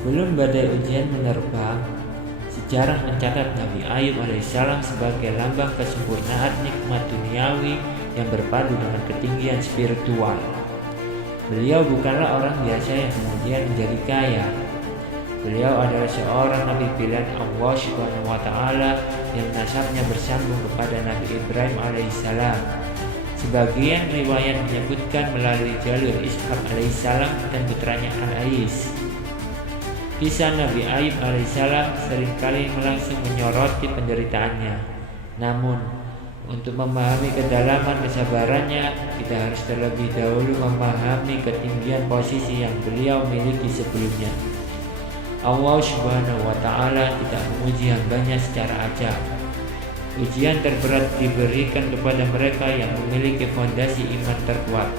Sebelum badai ujian menerpa, sejarah mencatat Nabi Ayub alaihissalam sebagai lambang kesempurnaan nikmat duniawi yang berpadu dengan ketinggian spiritual. Beliau bukanlah orang biasa yang kemudian menjadi kaya. Beliau adalah seorang nabi pilihan Allah Subhanahu wa taala yang nasabnya bersambung kepada Nabi Ibrahim alaihissalam. Sebagian riwayat menyebutkan melalui jalur Ishak alaihissalam dan putranya Al-Ais. Kisah Nabi Ayub alaihissalam seringkali langsung menyoroti penderitaannya. Namun, untuk memahami kedalaman kesabarannya, kita harus terlebih dahulu memahami ketinggian posisi yang beliau miliki sebelumnya. Allah Subhanahu wa taala tidak menguji hambanya secara acak. Ujian terberat diberikan kepada mereka yang memiliki fondasi iman terkuat.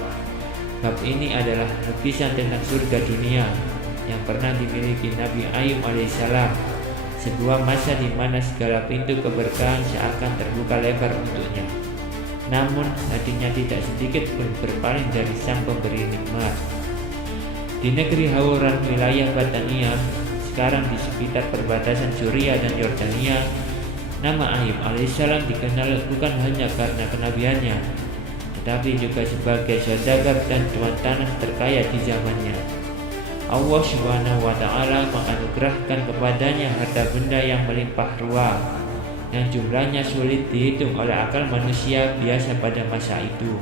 Bab ini adalah lukisan tentang surga dunia yang pernah dimiliki Nabi Ayub alaihissalam, sebuah masa di mana segala pintu keberkahan seakan terbuka lebar untuknya. Namun hatinya tidak sedikit pun berpaling dari sang pemberi nikmat. Di negeri Hauran wilayah Batania, sekarang di sekitar perbatasan Suriah dan Yordania, nama Ayub alaihissalam dikenal bukan hanya karena kenabiannya, tetapi juga sebagai saudagar dan tuan tanah terkaya di zamannya. Allah Subhanahu wa taala menganugerahkan kepadanya harta benda yang melimpah ruah, yang jumlahnya sulit dihitung oleh akal manusia biasa pada masa itu.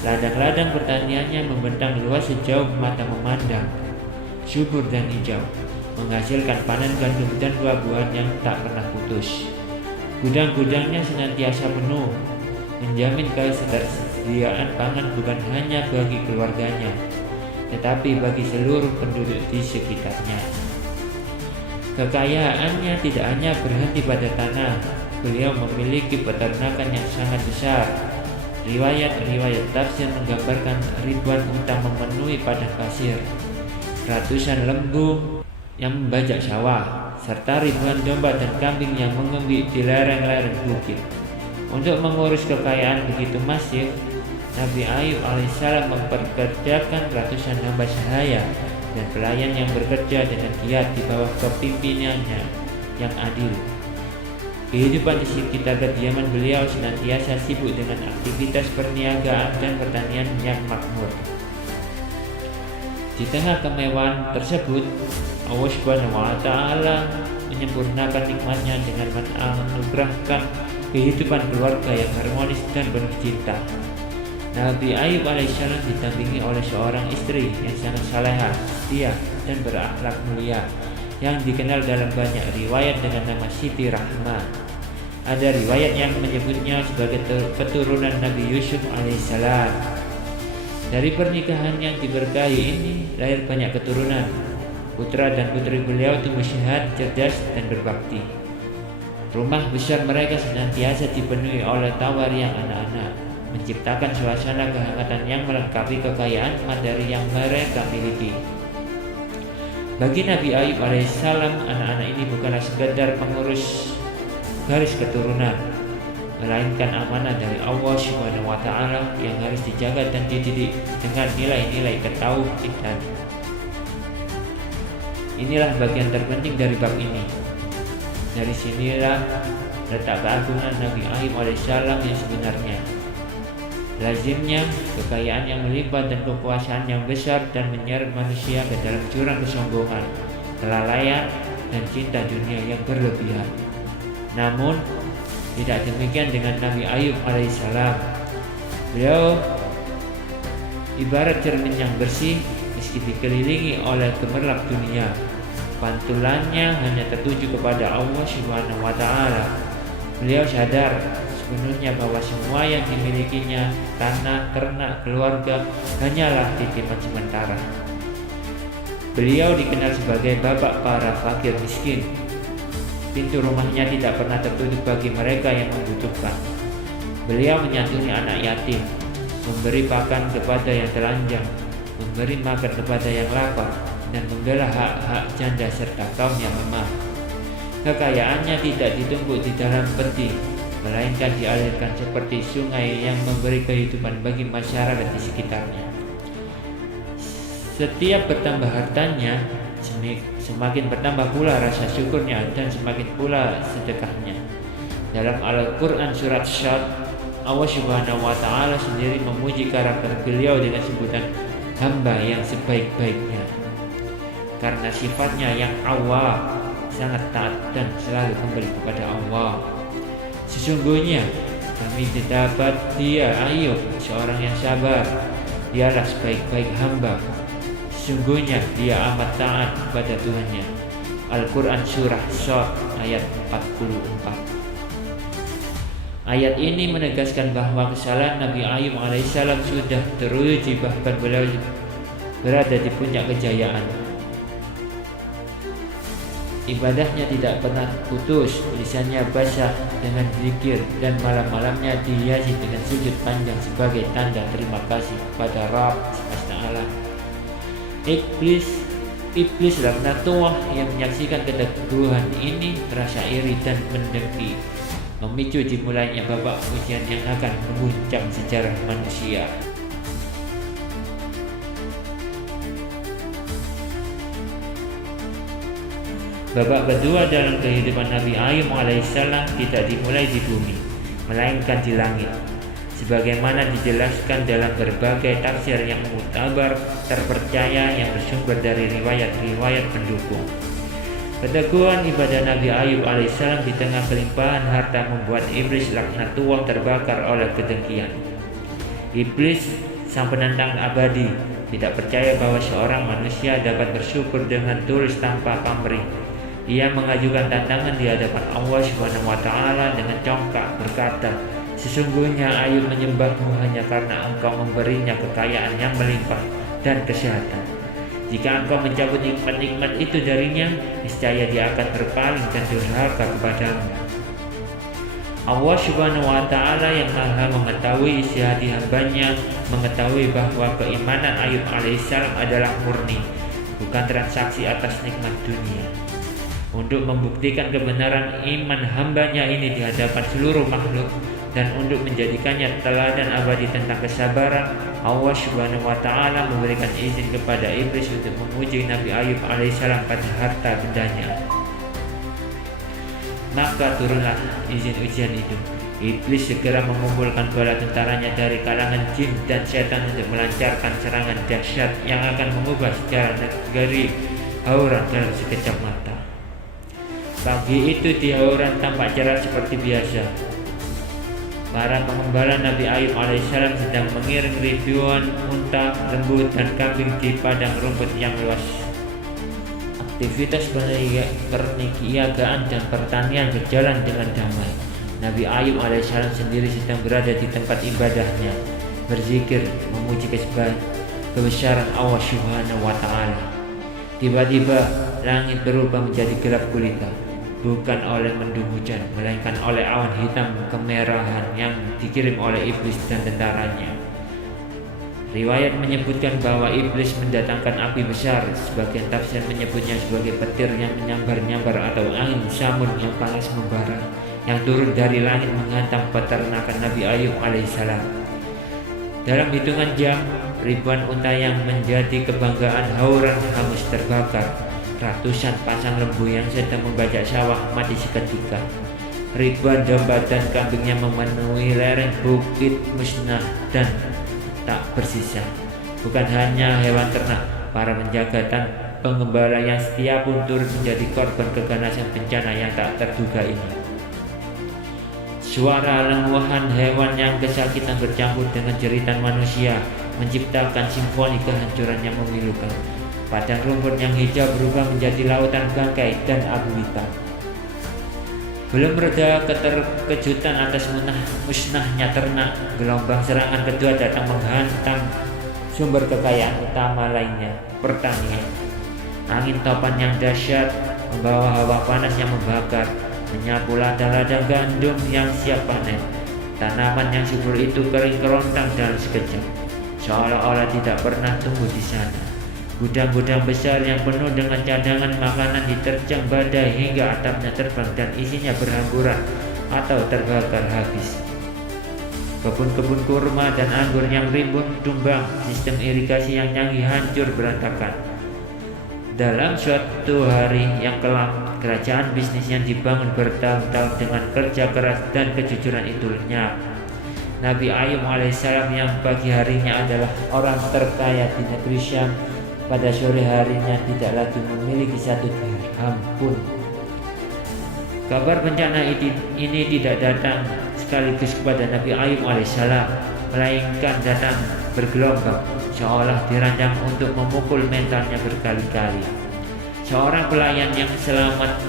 Ladang-ladang pertaniannya membentang luas sejauh mata memandang, subur dan hijau, menghasilkan panen gandum dan buah-buahan yang tak pernah putus. Gudang-gudangnya senantiasa penuh, menjamin ketersediaan pangan bukan hanya bagi keluarganya, tetapi bagi seluruh penduduk di sekitarnya. Kekayaannya tidak hanya berhenti pada tanah, beliau memiliki peternakan yang sangat besar. Riwayat-riwayat tafsir menggambarkan ribuan unta memenuhi padang pasir, ratusan lembu yang membajak sawah, serta ribuan domba dan kambing yang mengembik di lereng-lereng bukit. Untuk mengurus kekayaan begitu masif, Nabi Ayub alaihissalam memperkerjakan ratusan hamba sahaya dan pelayan yang bekerja dengan giat di bawah kepimpinannya yang adil. Kehidupan di sekitar kediaman beliau senantiasa sibuk dengan aktivitas perniagaan dan pertanian yang makmur. Di tengah kemewahan tersebut, Allah Subhanahu wa taala menyempurnakan nikmatnya dengan menganugerahkan kehidupan keluarga yang harmonis dan penuh cinta. Nabi Ayub alaihissalam didampingi oleh seorang istri yang sangat salehah, setia, dan berakhlak mulia, yang dikenal dalam banyak riwayat dengan nama Siti Rahmah. Ada riwayat yang menyebutnya sebagai keturunan Nabi Yusuf alaihissalam. Dari pernikahan yang diberkahi ini lahir banyak keturunan. Putra dan putri beliau tumbuh sehat, cerdas, dan berbakti. Rumah besar mereka senantiasa dipenuhi oleh tawariang anak-anak, menciptakan suasana kehangatan yang melengkapi kekayaan materi yang mereka miliki. Bagi Nabi Ayub alaihissalam, anak-anak ini bukanlah sekedar pengurus garis keturunan, melainkan amanah dari Allah Subhanahu wa taala yang harus dijaga dan dididik dengan nilai-nilai ketauhidan. Inilah bagian terpenting dari bab ini. Dari sinilah letak keagungan Nabi Ayub alaihissalam yang sebenarnya. Lazimnya kekayaan yang melimpah dan kekuasaan yang besar dan menyeret manusia ke dalam jurang kesombongan, kelalaian, dan cinta dunia yang berlebihan. Namun tidak demikian dengan Nabi Ayub alaihissalam. Beliau ibarat cermin yang bersih meski dikelilingi oleh gemerlap dunia. Pantulannya hanya tertuju kepada Allah Subhanahu wa taala. Beliau sadar sepenuhnya bahwa semua yang dimilikinya, tanah, ternak, keluarga, hanyalah titipan sementara. Beliau dikenal sebagai bapak para fakir miskin. Pintu rumahnya tidak pernah tertutup bagi mereka yang membutuhkan. Beliau menyantuni anak yatim, memberi pakan kepada yang telanjang, memberi makan kepada yang lapar, dan membela hak-hak janda serta kaum yang lemah. Kekayaannya tidak ditumpuk di dalam peti, melainkan dialirkan seperti sungai yang memberi kehidupan bagi masyarakat di sekitarnya. Setiap bertambah hartanya, semakin bertambah pula rasa syukurnya dan semakin pula sedekahnya. Dalam Al-Quran surat Syad, Allah Subhanahu wa Ta'ala sendiri memuji karakter beliau dengan sebutan hamba yang sebaik-baiknya, karena sifatnya yang awal, sangat taat dan selalu kembali kepada Allah. Sesungguhnya kami mendapat dia Ayub, seorang yang sabar. Dialah sebaik-baik hamba. Sesungguhnya dia amat taat kepada Tuhannya. Al-Quran surah Shad ayat 44. Ayat ini menegaskan bahwa kesalahan Nabi Ayub alaihissalam sudah teruji, bahkan beliau berada di puncak kejayaan. Ibadahnya tidak pernah putus, lisannya basah dengan zikir, dan malam-malamnya dihiasi dengan sujud panjang sebagai tanda terima kasih kepada Rabb semesta alam. Iblis laknatullah yang menyaksikan keteguhan ini merasa iri dan mendengki, memicu dimulainya babak ujian yang akan mengguncang sejarah manusia. Babak kedua dalam kehidupan Nabi Ayub alaihissalam tidak dimulai di bumi, melainkan di langit, sebagaimana dijelaskan dalam berbagai tafsir yang muktabar terpercaya yang bersumber dari riwayat-riwayat pendukung. Keteguhan ibadah Nabi Ayub alaihissalam di tengah kelimpahan harta membuat iblis laknatullah terbakar oleh kedengkian. Iblis, sang penentang abadi, tidak percaya bahwa seorang manusia dapat bersyukur dengan tulus tanpa pamrih. Ia mengajukan tantangan di hadapan Allah Subhanahu wa Ta'ala dengan congkak berkata, "Sesungguhnya Ayub menyembahmu hanya karena engkau memberinya kekayaan yang melimpah dan kesehatan. Jika engkau mencabut nikmat-nikmat itu darinya, niscaya dia akan berpaling dan durhaka kepadamu." Allah Subhanahu wa Ta'ala yang maha mengetahui isi hati hambanya mengetahui bahwa keimanan Ayub alaihissalam adalah murni, bukan transaksi atas nikmat dunia. Untuk membuktikan kebenaran iman hambanya ini di hadapan seluruh makhluk dan untuk menjadikannya teladan abadi tentang kesabaran, Allah Subhanahu wa Ta'ala memberikan izin kepada iblis untuk memuji Nabi Ayub alaihissalam pada harta bendanya. Maka turunlah izin ujian itu. Iblis segera mengumpulkan bala tentaranya dari kalangan jin dan setan untuk melancarkan serangan dahsyat yang akan mengubah sejarah negeri Hauran dalam sekejap mata. Pagi itu di Hauran tampak cerah seperti biasa. Para pengembala Nabi Ayub alaihissalam sedang mengiring ribuan unta, lembu, dan kambing di padang rumput yang luas. Aktivitas perniagaan dan pertanian berjalan dengan damai. Nabi Ayub alaihissalam sendiri sedang berada di tempat ibadahnya, berzikir, memuji kebesaran Allah Subhanahu wa Ta'ala. Tiba-tiba langit berubah menjadi gelap gulita, bukan oleh mendung hujan, melainkan oleh awan hitam kemerahan yang dikirim oleh iblis dan tentaranya. Riwayat menyebutkan bahwa iblis mendatangkan api besar, sebagian tafsir menyebutnya sebagai petir yang menyambar-nyambar atau angin samur yang panas membara, yang turun dari langit menghantam peternakan Nabi Ayub alaihissalam. Dalam hitungan jam, ribuan unta yang menjadi kebanggaan Hauran hangus terbakar. Ratusan pasang lembu yang sedang membajak sawah mati seketika. Ribuan domba dan kambingnya memenuhi lereng bukit musnah dan tak bersisa. Bukan hanya hewan ternak, para penjaga dan pengembala yang setia pun turut menjadi korban keganasan bencana yang tak terduga ini. Suara lenguhan hewan yang kesakitan bercampur dengan jeritan manusia menciptakan simfoni kehancuran yang memilukan. Padang rumput yang hijau berubah menjadi lautan bangkai dan abu hitam. Belum reda keterkejutan atas musnahnya ternak, gelombang serangan kedua datang menghantam sumber kekayaan utama lainnya, pertanian. Angin topan yang dahsyat membawa hawa panas yang membakar, menyapu ladang-ladang gandum yang siap panen. Tanaman yang subur itu kering kerontang dalam sekejap, seolah-olah tidak pernah tumbuh di sana. Gudang-gudang besar yang penuh dengan cadangan makanan diterjang badai hingga atapnya terbang dan isinya berhamburan atau terbakar habis. Kebun-kebun kurma dan anggur yang rimbun tumbang, sistem irigasi yang canggih hancur berantakan. Dalam suatu hari yang kelam, kerajaan bisnis yang dibangun bertahun-tahun dengan kerja keras dan kejujuran itu lenyap. Nabi Ayub alaihissalam yang pagi harinya adalah orang terkaya di negeri Syam, pada sore harinya tidak lagi memiliki satu dirham pun. Kabar bencana ini tidak datang sekaligus kepada Nabi Ayub alaihissalam, melainkan datang bergelombang, seolah dirancang untuk memukul mentalnya berkali-kali. Seorang pelayan yang selamat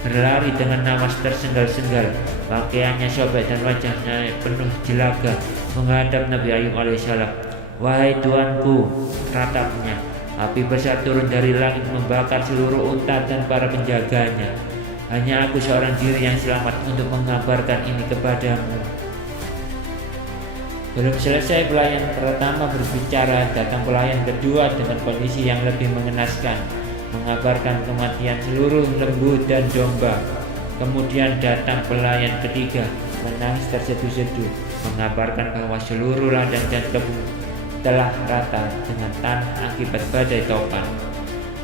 berlari dengan napas tersengal-sengal, pakaiannya sobek dan wajahnya penuh jelaga, menghadap Nabi Ayub alaihissalam. "Wahai Tuanku," ratapnya, "api besar turun dari langit membakar seluruh unta dan para penjaganya. Hanya aku seorang diri yang selamat untuk mengabarkan ini kepadamu." Belum selesai pelayan pertama berbicara, datang pelayan kedua dengan kondisi yang lebih mengenaskan, mengabarkan kematian seluruh lembu dan domba. Kemudian datang pelayan ketiga, menangis terseduh-seduh, mengabarkan bahwa seluruh ladang dan kebun telah rata dengan tanah akibat badai topan.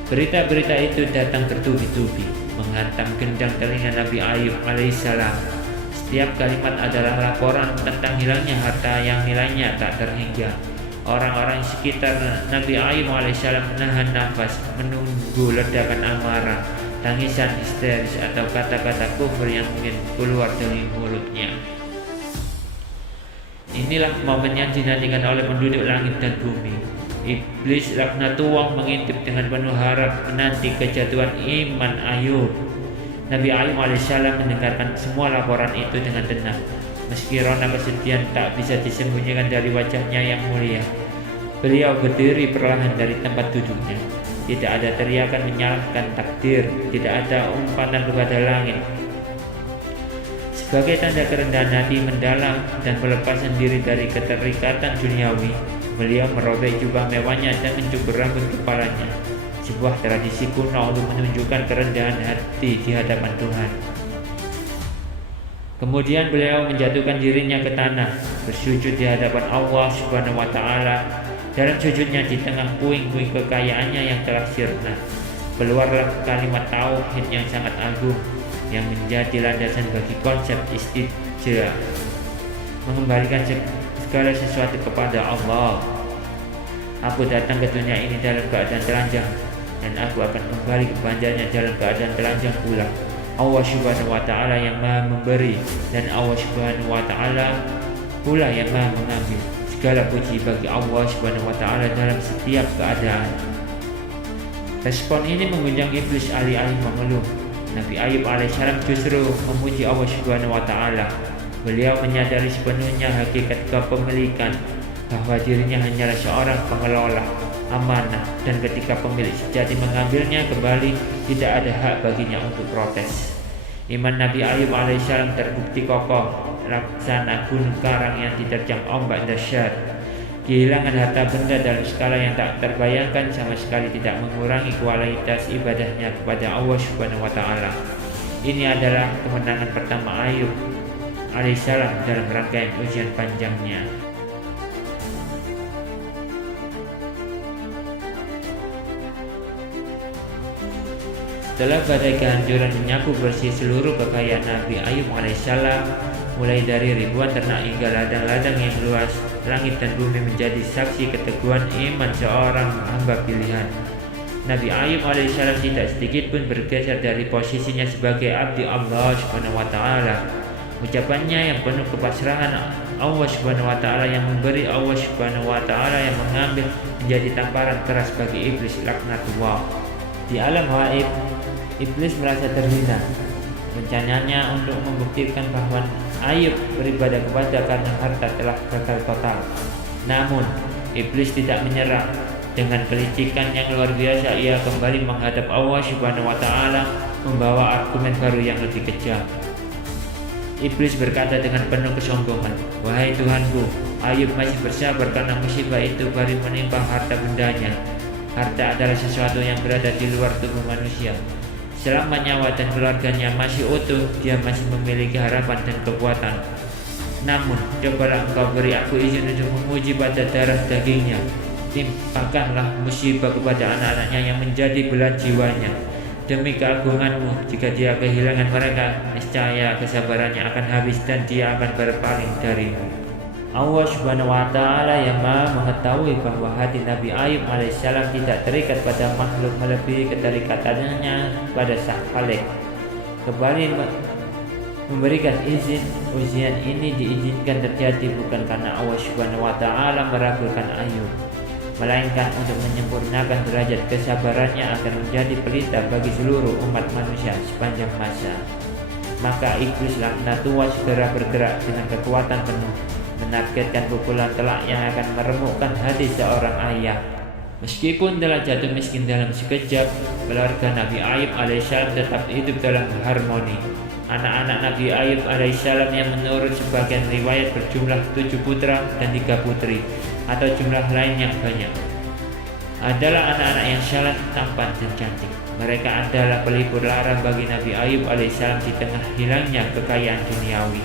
Berita-berita itu datang bertubi-tubi, menghantam gendang telinga Nabi Ayub alaihissalam. Setiap kalimat adalah laporan tentang hilangnya harta yang nilainya tak terhingga. Orang-orang sekitar Nabi Ayub alaihissalam menahan nafas, menunggu ledakan amarah, tangisan histeris atau kata-kata kufur yang mungkin keluar dari mulutnya. Inilah momen yang dinantikan oleh penduduk langit dan bumi. Iblis laknatullah mengintip dengan penuh harap menanti kejatuhan iman Ayub. Nabi Ayub alaihissalam mendengarkan semua laporan itu dengan tenang, meski rona kesedihan tak bisa disembunyikan dari wajahnya yang mulia. Beliau berdiri perlahan dari tempat duduknya. Tidak ada teriakan menyalahkan takdir, tidak ada umpatan kepada langit. Sebagai tanda kerendahan hati mendalam dan pelepasan diri dari keterikatan duniawi, beliau merobek jubah mewahnya dan mencukur rambut kepalanya. Sebuah tradisi kuno untuk menunjukkan kerendahan hati di hadapan Tuhan. Kemudian beliau menjatuhkan dirinya ke tanah, bersujud di hadapan Allah Subhanahu wa Ta'ala. Dalam sujudnya di tengah puing-puing kekayaannya yang telah sirna, keluarlah kalimat tauhid yang sangat agung yang menjadi landasan bagi konsep istijah, mengembalikan segala sesuatu kepada Allah. Aku datang ke dunia ini dalam keadaan telanjang, dan aku akan kembali ke banjarnya dalam keadaan telanjang pula. Allah Subhanahu wa Ta'ala yang Maha memberi, dan Allah Subhanahu wa Ta'ala pula yang Maha mengambil. Segala puji bagi Allah Subhanahu wa Ta'ala dalam setiap keadaan. Respon ini mengundang iblis alih-alih mengeluh. Nabi Ayub alaihissalam justru memuji Allah Subhanahu wa Ta'ala. Beliau menyadari sepenuhnya hakikat kepemilikan, bahwa dirinya hanyalah seorang pengelola amanah, dan ketika pemilik sejati mengambilnya kembali, tidak ada hak baginya untuk protes. Iman Nabi Ayub alaihissalam terbukti kokoh, laksana gunung karang yang diterjang ombak dahsyat. Kehilangan harta benda dalam skala yang tak terbayangkan sama sekali tidak mengurangi kualitas ibadahnya kepada Allah Subhanahu wa Ta'ala. Ini adalah kemenangan pertama Ayub alaihissalam dalam rangkaian ujian panjangnya. Setelah badai kehancuran menyapu bersih seluruh kekayaan Nabi Ayub alaihissalam, mulai dari ribuan ternak hingga ladang-ladang yang luas, langit dan bumi menjadi saksi keteguhan iman seorang hamba pilihan. Nabi Ayub alaihissalam tidak sedikit pun bergeser dari posisinya sebagai abdi Allah Subhanahu wa Ta'ala. Ucapannya yang penuh kepasrahan, Allah Subhanahu wa Ta'ala yang memberi, Allah Subhanahu wa Ta'ala yang mengambil, menjadi tamparan keras bagi iblis laknatullah. Di alam gaib, iblis merasa terhina. Rencananya untuk membuktikan bahwa Ayub beribadah kepada karena harta telah gagal total. Namun, iblis tidak menyerah. Dengan kelicikan yang luar biasa, ia kembali menghadap Allah Subhanahu wa Ta'ala, membawa argumen baru yang lebih kejam. Iblis berkata dengan penuh kesombongan, "Wahai Tuhanku, Ayub masih bersabar karena musibah itu baru menimpa harta bendanya. Harta adalah sesuatu yang berada di luar tubuh manusia. Selama nyawa dan keluarganya masih utuh, dia masih memiliki harapan dan kekuatan. Namun, cobalah engkau beri aku izin untuk memuji pada darah dagingnya. timpakanlah musibah kepada anak-anaknya yang menjadi belahan jiwanya. Demi keagunganmu, jika dia kehilangan mereka, niscaya kesabarannya akan habis dan dia akan berpaling darimu. Allah Subhanahu wa Ta'ala yang Maha mengetahui bahwa hati Nabi Ayub alaihissalam tidak terikat pada makhluk melebihi keterikatannya pada Sang Khalik. Kembali memberikan izin, ujian ini diizinkan terjadi bukan karena Allah Subhanahu wa Ta'ala meragukan Ayub, melainkan untuk menyempurnakan derajat kesabarannya agar menjadi pelita bagi seluruh umat manusia sepanjang masa. Maka iblis laknatullah segera bergerak dengan kekuatan penuh, menargetkan pukulan telak yang akan meremukkan hati seorang ayah. Meskipun telah jatuh miskin dalam sekejap, keluarga Nabi Ayub alaihissalam tetap hidup dalam harmoni. Anak-anak Nabi Ayub alaihissalam yang menurut sebagian riwayat berjumlah 7 putra dan 3 putri, atau jumlah lain yang banyak, adalah anak-anak yang saleh, tampan dan cantik. Mereka adalah pelipur lara bagi Nabi Ayub alaihissalam di tengah hilangnya kekayaan duniawi.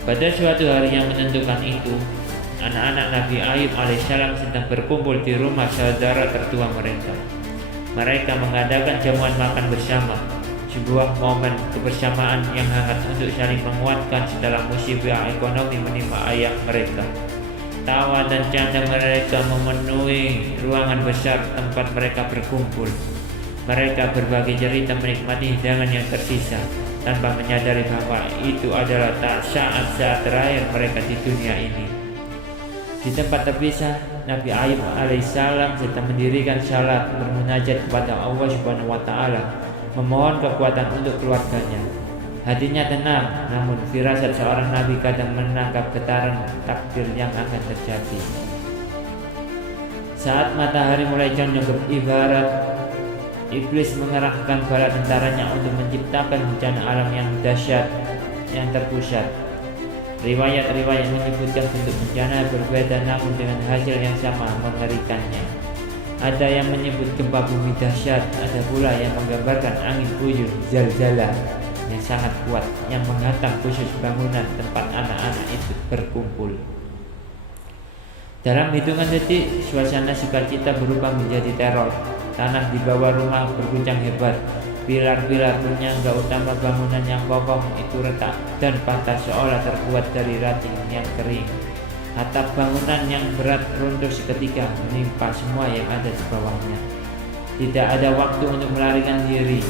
Pada suatu hari yang menentukan itu, anak-anak Nabi Ayub alaihissalam sedang berkumpul di rumah saudara tertua mereka. Mereka mengadakan jamuan makan bersama, sebuah momen kebersamaan yang hangat untuk saling menguatkan setelah musibah ekonomi menimpa ayah mereka. Tawa dan canda mereka memenuhi ruangan besar tempat mereka berkumpul. Mereka berbagi cerita menikmati hidangan yang tersisa, tanpa menyadari bahwa itu adalah saat-saat terakhir mereka di dunia ini. Di tempat terpisah, Nabi Ayub alaihissalam sedang mendirikan salat, bermunajat kepada Allah Subhanahu wa Ta'ala, memohon kekuatan untuk keluarganya. Hatinya tenang, namun firasat seorang nabi kadang menangkap getaran takdir yang akan terjadi. Saat matahari mulai condong ke ibarat, iblis mengerahkan bala tentaranya untuk menciptakan bencana alam yang dahsyat yang terpusat. Riwayat-riwayat menyebutkan bentuk bencana berbeda namun dengan hasil yang sama mengerikannya. Ada yang menyebut gempa bumi dahsyat, ada pula yang menggambarkan angin puyuh zalzala yang sangat kuat yang menghantam khusus bangunan tempat anak-anak itu berkumpul. Dalam hitungan detik, suasana sukacita berubah menjadi teror. Tanah di bawah rumah berguncang hebat. Pilar-pilar penyangga utama bangunan yang kokoh itu retak dan patah seolah terbuat dari ranting yang kering. Atap bangunan yang berat runtuh seketika menimpa semua yang ada di bawahnya. Tidak ada waktu untuk melarikan diri.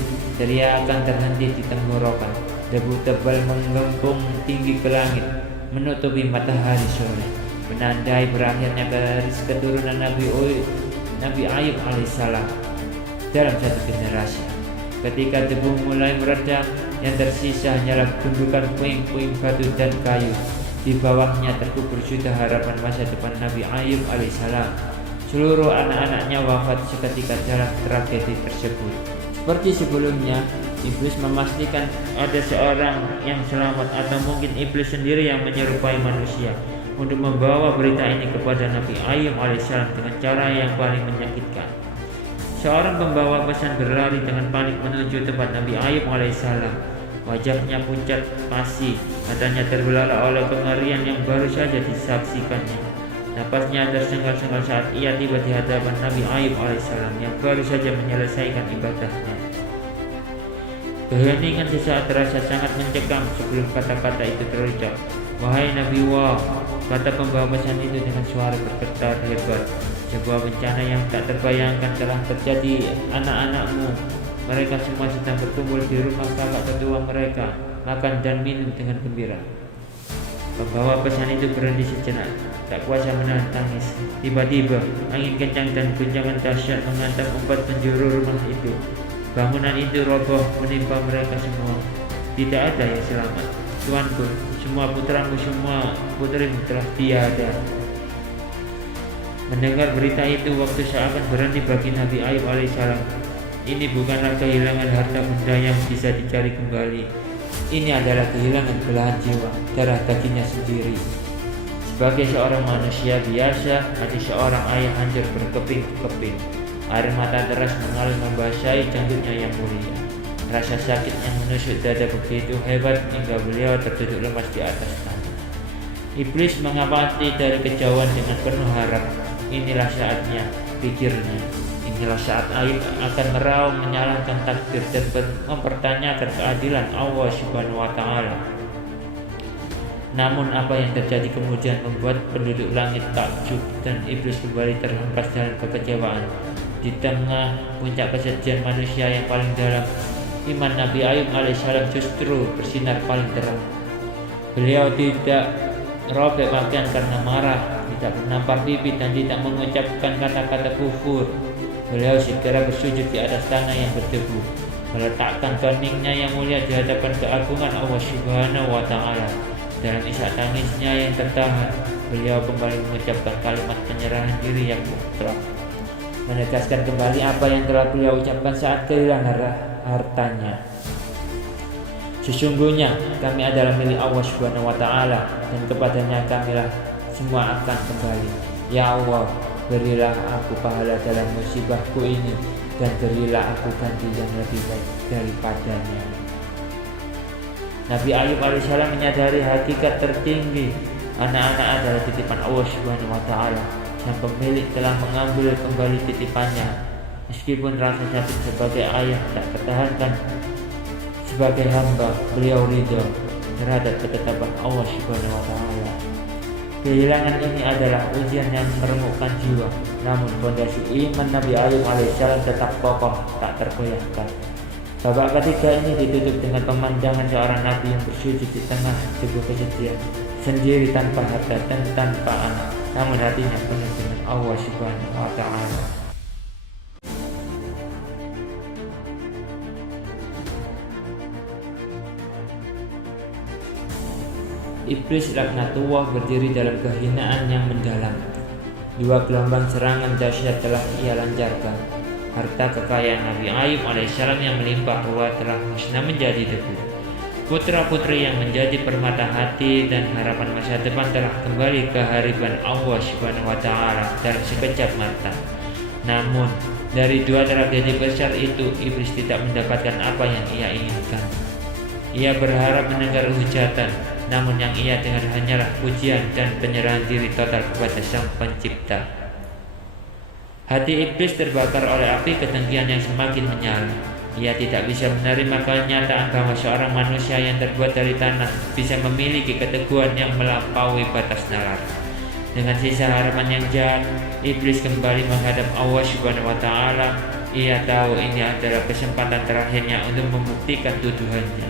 Dia akan terhenti di tenggorokan. Debu tebal menggempung tinggi ke langit, menutupi matahari sore, menandai berakhirnya garis keturunan Nabi Ayub alaihissalam dalam satu generasi. Ketika debu mulai meredak, yang tersisa hanyalah gundukan puing-puing batu dan kayu. Di bawahnya terkubur sudah harapan masa depan Nabi Ayub alaihissalam. Seluruh anak-anaknya wafat seketika dalam tragedi tersebut. Seperti sebelumnya, iblis memastikan ada seorang yang selamat, atau mungkin iblis sendiri yang menyerupai manusia, untuk membawa berita ini kepada Nabi Ayub alaihissalam dengan cara yang paling menyakitkan. Seorang pembawa pesan berlari dengan panik menuju tempat Nabi Ayub alaihissalam. Wajahnya pucat pasi, matanya terbelalak oleh kengerian yang baru saja disaksikannya. Napasnya tersengal-sengal saat ia tiba di hadapan Nabi Ayub alaihissalam yang baru saja menyelesaikan ibadahnya. Keheningan sesaat terasa sangat mencekam sebelum kata-kata itu terucap. "Wahai Nabi Wah," kata pembawa pesan itu dengan suara bergetar hebat, "sebuah bencana yang tak terbayangkan telah terjadi anak-anakmu. Mereka semua sedang berkumpul di rumah kakak ketua mereka, makan dan minum dengan gembira." Pembawa pesan itu berhenti sejenak, tak kuasa menahan tangis. Tiba-tiba, angin kencang dan guncangan dahsyat menghantam 4 penjuru rumah itu. Bangunan itu roboh menimpa mereka semua. Tidak ada yang selamat. "Tuanku, semua putramu, semua putrimu telah tiada." Mendengar berita itu, waktu seakan berhenti bagi Nabi Ayub alaihissalam. Ini bukanlah kehilangan harta benda yang bisa dicari kembali. Ini adalah kehilangan belahan jiwa, darah dagingnya sendiri. Sebagai seorang manusia biasa, hati seorang ayah hancur berkeping-keping. Air mata deras mengalir membasahi janggutnya yang mulia. Rasa sakit yang menusuk dada begitu hebat hingga beliau terduduk lemas di atas tanah. Iblis mengamati dari kejauhan dengan penuh harap. Inilah saatnya, pikirnya. Inilah saat Ayub akan meraung menyalahkan takdir dan mempertanyakan keadilan Allah Subhanahu wa Ta'ala. Namun apa yang terjadi kemudian membuat penduduk langit takjub dan iblis kembali terhempas dalam kekecewaan. Di tengah puncak kesedihan manusia yang paling dalam, iman Nabi Ayub alaihissalam justru bersinar paling terang. Beliau tidak robek pakaian karena marah, tidak menampar pipi dan tidak mengucapkan kata-kata kufur. Beliau segera bersujud di atas tanah yang berdebu, meletakkan keningnya yang mulia di hadapan keagungan Allah Subhanahu wa Ta'ala. Dalam isak tangisnya yang tertahan, beliau kembali mengucapkan kalimat penyerahan diri yang mutlak, menegaskan kembali apa yang telah beliau ucapkan saat kehilangan hartanya. Sesungguhnya kami adalah milik Allah Subhanahu wa Ta'ala, dan kepadanya kamilah semua akan kembali. Ya Allah, berilah aku pahala dalam musibahku ini, dan berilah aku ganti yang lebih baik daripadanya. Nabi Ayub alaihissalam menyadari hakikat tertinggi, anak-anak adalah titipan Allah Subhanahu wa Ta'ala. Sang pemilik telah mengambil kembali titipannya. Meskipun rasa sakit sebagai ayah tak tertahankan, sebagai hamba beliau ridho terhadap ketetapan Allah Subhanahu wa Ta'ala. Kehilangan ini adalah ujian yang meremukkan jiwa, namun fondasi iman Nabi Ayub alaihissalam tetap kokoh, tak tergoyahkan. Babak ketiga ini ditutup dengan pemandangan seorang nabi yang bersujud di tengah sebuah kesedihan, sendiri tanpa harta dan tanpa anak, namun hatinya penuh dengan Allah Subhanahu wa Ta'ala. Iblis laknatullah berdiri dalam kehinaan yang mendalam. Dua gelombang serangan dahsyat telah ia lancarkan. Harta kekayaan Nabi Ayub alaihissalam yang melimpah ruah telah musnah menjadi debu. Putra-putri yang menjadi permata hati dan harapan masa depan telah kembali ke hariban Allah Subhanahu wa Ta'ala dalam sekejap mata. Namun dari dua tragedi besar itu, iblis tidak mendapatkan apa yang ia inginkan. Ia berharap mendengar hujatan, namun yang ia dengar hanyalah pujian dan penyerahan diri total kepada Sang Pencipta. Hati iblis terbakar oleh api kedengkian yang semakin menyala. Ia tidak bisa menerima kenyataan bahwa seorang manusia yang terbuat dari tanah bisa memiliki keteguhan yang melampaui batas nalar. Dengan sisa harapan yang jahat, iblis kembali menghadap Allah Subhanahu wa Ta'ala. Ia tahu ini adalah kesempatan terakhirnya untuk membuktikan tuduhannya.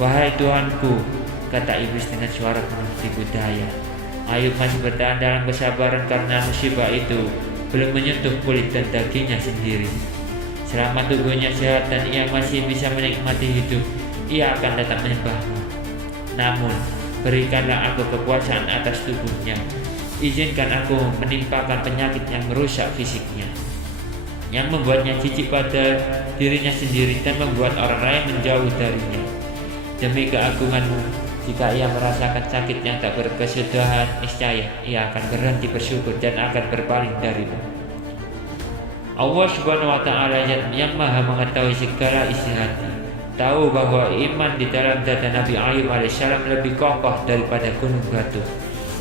Wahai Tuhanku, kata iblis dengan suara penuh tipu daya. Ayub masih bertahan dalam kesabaran karena musibah itu belum menyentuh kulit dan dagingnya sendiri. Selama tubuhnya sehat dan ia masih bisa menikmati hidup, ia akan tetap menyembahmu. Namun, berikanlah aku kekuasaan atas tubuhnya. Izinkan aku menimpakan penyakit yang merusak fisiknya, yang membuatnya jijik pada dirinya sendiri dan membuat orang lain menjauh darinya. Demi keagunganmu, jika ia merasakan sakit yang tak berkesudahan, niscaya ia akan berhenti bersyukur dan akan berpaling darimu. Allah Subhanahu wa Ta'ala yang maha mengetahui segala isi hati, tahu bahwa iman di dalam dada Nabi Ayub alaihissalam lebih kokoh daripada gunung batu.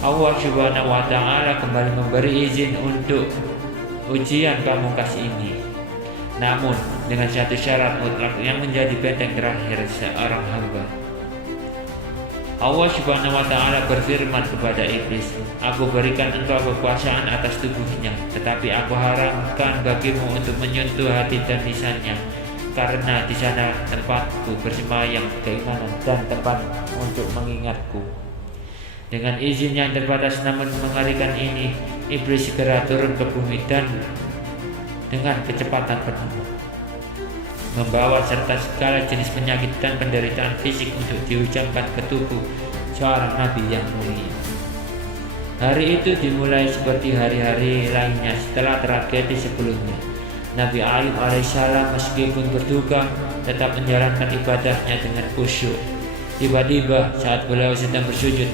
Allah Subhanahu wa Ta'ala kembali memberi izin untuk ujian pamungkas ini, namun dengan satu syarat mutlak yang menjadi benteng terakhir seorang hamba. Allah Subhanahu wa Ta'ala berfirman kepada iblis, aku berikan engkau kekuasaan atas tubuhnya, tetapi aku haramkan bagimu untuk menyentuh hati dan lisannya, karena di sana tempatku bersemayam keimanan dan tempat untuk mengingatku. Dengan izin yang terbatas namun mengerikan ini, iblis segera turun ke bumi dan dengan kecepatan penuh membawa serta segala jenis penyakit dan penderitaan fisik untuk dihujamkan ke tubuh seorang nabi yang mulia. Hari itu dimulai seperti hari-hari lainnya setelah tragedi sebelumnya. Nabi Ayub alaihissalam meskipun berduka tetap menjalankan ibadahnya dengan khusyuk. Tiba-tiba saat beliau sedang bersujud,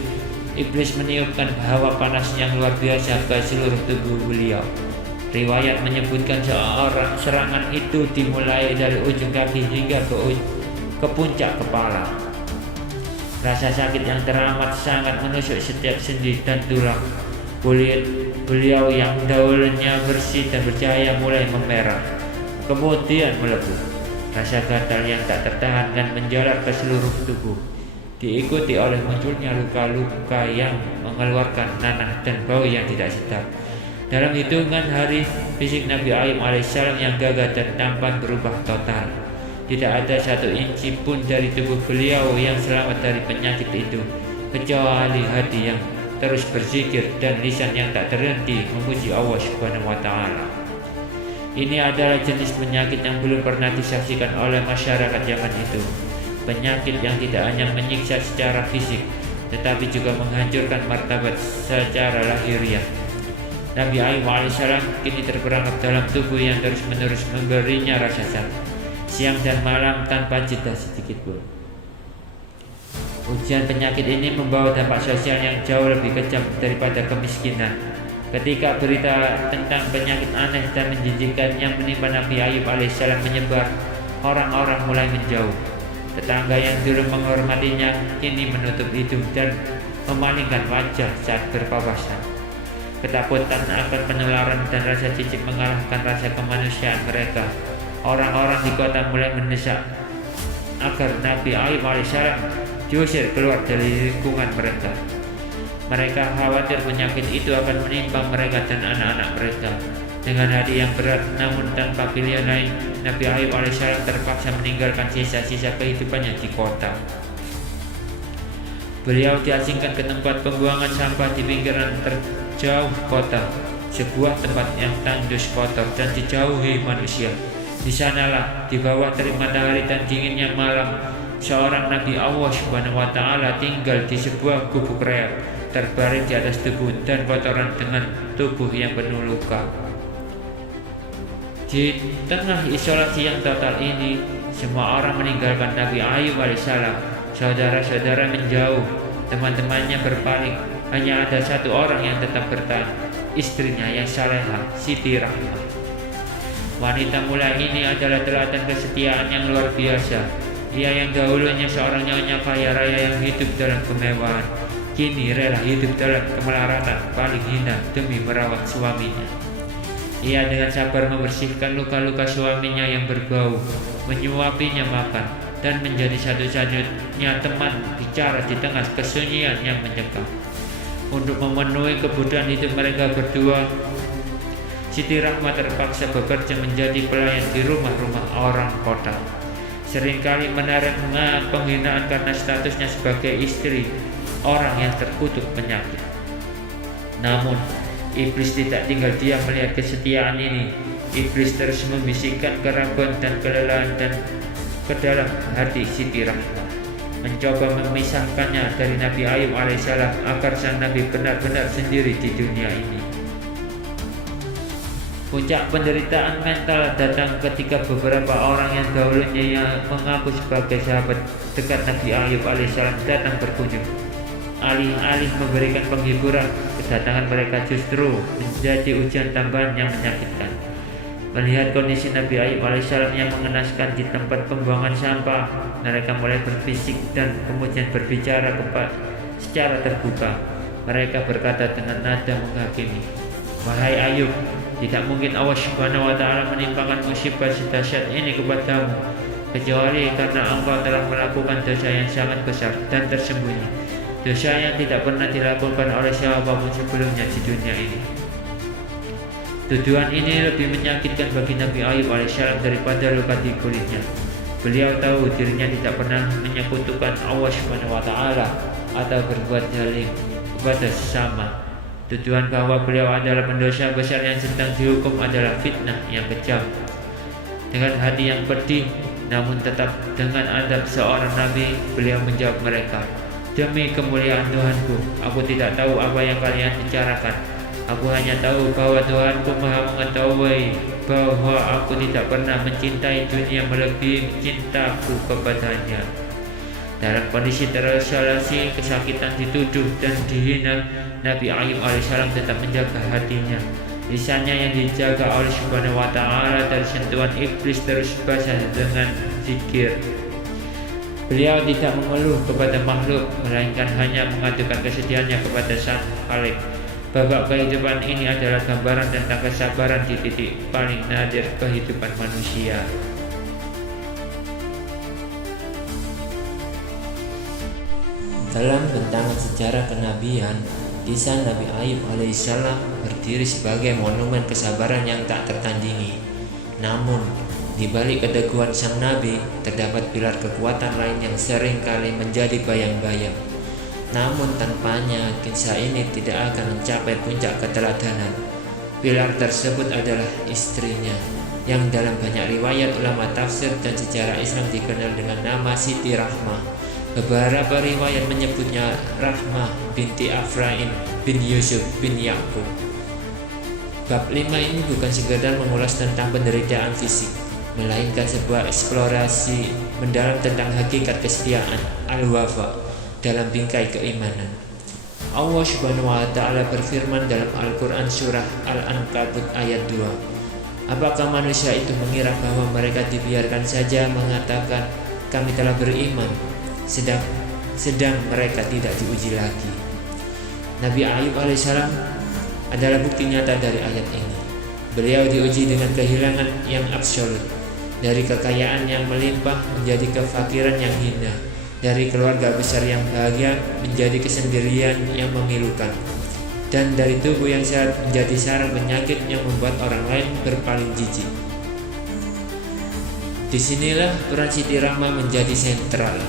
iblis meniupkan hawa panas yang luar biasa ke seluruh tubuh beliau. Riwayat menyebutkan serangan itu dimulai dari ujung kaki hingga ke puncak kepala. Rasa sakit yang teramat sangat menusuk setiap sendi dan tulang. Kulit beliau yang dahulunya bersih dan bercahaya mulai memerah, kemudian melepuh. Rasa gatal yang tak tertahankan menjalar ke seluruh tubuh, diikuti oleh munculnya luka-luka yang mengeluarkan nanah dan bau yang tidak sedap. Dalam hitungan hari, fisik Nabi Ayub alaihissalam yang gagah dan tampan berubah total. Tidak ada satu inci pun dari tubuh beliau yang selamat dari penyakit itu, kecuali hati yang terus berzikir dan lisan yang tak terhenti memuji Allah Subhanahu wa Ta'ala. Ini adalah jenis penyakit yang belum pernah disaksikan oleh masyarakat zaman itu. Penyakit yang tidak hanya menyiksa secara fisik, tetapi juga menghancurkan martabat secara lahiriah. Nabi Ayub alaihissalam kini terperangkap dalam tubuh yang terus-menerus memberinya rasa sakit, siang dan malam tanpa jeda sedikit pun. Ujian penyakit ini membawa dampak sosial yang jauh lebih kejam daripada kemiskinan. Ketika berita tentang penyakit aneh dan menjijikkan yang menimpa Nabi Ayub alaihissalam menyebar, orang-orang mulai menjauh. Tetangga yang dulu menghormatinya kini menutup hidung dan memalingkan wajah saat berpapasan. Ketakutan akan penularan dan rasa cicik mengalahkan rasa kemanusiaan mereka. Orang-orang di kota mulai mendesak agar Nabi Ayub alaihissalam diusir keluar dari lingkungan mereka. Mereka khawatir penyakit itu akan menimpa mereka dan anak-anak mereka. Dengan hati yang berat namun tanpa pilihan lain, Nabi Ayub alaihissalam terpaksa meninggalkan sisa-sisa kehidupannya di kota. Beliau diasingkan ke tempat pembuangan sampah di pinggiran terjauh kota, sebuah tempat yang tandus, kotor, dan dijauhi manusia. Di sanalah, di bawah terik matahari dan dinginnya malam, seorang Nabi Allah Subhanahu wa Ta'ala tinggal di sebuah gubuk reak, terbaring di atas debu dan kotoran dengan tubuh yang penuh luka. Di tengah isolasi yang total ini, semua orang meninggalkan Nabi Ayub alaihissalam. Saudara-saudara menjauh, teman-temannya berpaling. Hanya ada satu orang yang tetap bertahan, istrinya yang salehah, Siti Rahmah. Wanita mulia ini adalah teladan kesetiaan yang luar biasa. Ia yang dahulunya seorang nyonya kaya raya yang hidup dalam kemewahan, kini rela hidup dalam kemelaratan paling hina demi merawat suaminya. Ia dengan sabar membersihkan luka-luka suaminya yang berbau, menyuapinya makan, dan menjadi satu-satunya teman bicara di tengah kesunyian yang mencekam. Untuk memenuhi kebutuhan hidup mereka berdua, Siti Rahmah terpaksa bekerja menjadi pelayan di rumah-rumah orang kota. Seringkali menerima penghinaan karena statusnya sebagai istri orang yang terkutuk penyakit. Namun, iblis tidak tinggal diam melihat kesetiaan ini. Iblis terus membisikkan keraguan dan kelelahan dan ke dalam hati Siti Rahmah, mencoba memisahkannya dari Nabi Ayub alaihissalam agar sang Nabi benar-benar sendiri di dunia ini. Puncak penderitaan mental datang ketika beberapa orang yang dahulunya mengaku sebagai sahabat dekat Nabi Ayub alaihissalam datang berkunjung. Alih-alih memberikan penghiburan, kedatangan mereka justru menjadi ujian tambahan yang menyakitkan. Melihat kondisi Nabi Ayub alaihissalam yang mengenaskan di tempat pembuangan sampah, mereka mulai berbisik dan kemudian berbicara secara terbuka. Mereka berkata dengan nada menghakimi, "Wahai Ayub, tidak mungkin Allah Subhanahu wa Ta'ala menimpakan musibah sedahsyat ini kepadamu, kecuali karena engkau telah melakukan dosa yang sangat besar dan tersembunyi, dosa yang tidak pernah dilakukan oleh siapapun sebelumnya di dunia ini." Tuduhan ini lebih menyakitkan bagi Nabi Ayub alaihissalam daripada luka di kulitnya. Beliau tahu dirinya tidak pernah menyekutukan Allah Subhanahu wa Ta'ala atau berbuat zalim kepada sesama. Tuduhan bahwa beliau adalah pendosa besar yang sedang dihukum adalah fitnah yang kejam. Dengan hati yang pedih, namun tetap dengan adab seorang Nabi, beliau menjawab mereka, "Demi kemuliaan Tuhanku, aku tidak tahu apa yang kalian bicarakan. Aku hanya tahu bahwa Tuhanku Maha mengetahui bahwa aku tidak pernah mencintai dunia melebihi cintaku kepadanya." Dalam kondisi terisolasi, kesakitan, dituduh dan dihina, Nabi Ayub alaihissalam tetap menjaga hatinya. Lisannya yang dijaga oleh Subhanahu wa Ta'ala dari sentuhan iblis terus basah dengan zikir. Beliau tidak mengeluh kepada makhluk, melainkan hanya mengadukan kesedihannya kepada Sang Khalik. Babak kehidupan ini adalah gambaran tentang kesabaran di titik paling nadir kehidupan manusia. Dalam bentangan sejarah kenabian, kisah Nabi Ayub alaihissalam berdiri sebagai monumen kesabaran yang tak tertandingi. Namun, di balik keteguhan sang Nabi, terdapat pilar kekuatan lain yang sering kali menjadi bayang-bayang. Namun tanpanya, kisah ini tidak akan mencapai puncak keteladanan. Pilar tersebut adalah istrinya, yang dalam banyak riwayat ulama tafsir dan sejarah Islam dikenal dengan nama Siti Rahmah. Beberapa riwayat menyebutnya Rahmah binti Afraim bin Yusuf bin Yakub. Bab 5 ini bukan sekedar mengulas tentang penderitaan fisik, melainkan sebuah eksplorasi mendalam tentang hakikat kesetiaan al-wafa dalam bingkai keimanan. Allah Subhanahu wa Ta'ala berfirman dalam Al-Quran Surah Al-Ankabut ayat 2. Apakah manusia itu mengira bahwa mereka dibiarkan saja mengatakan kami telah beriman, sedang mereka tidak diuji lagi. Nabi Ayub alaihissalam adalah bukti nyata dari ayat ini. Beliau diuji dengan kehilangan yang absolut, dari kekayaan yang melimpah menjadi kefakiran yang hina, dari keluarga besar yang bahagia menjadi kesendirian yang memilukan, dan dari tubuh yang sehat menjadi sarang penyakit yang membuat orang lain berpaling jijik. Disinilah peran Siti Rahmah menjadi sentral.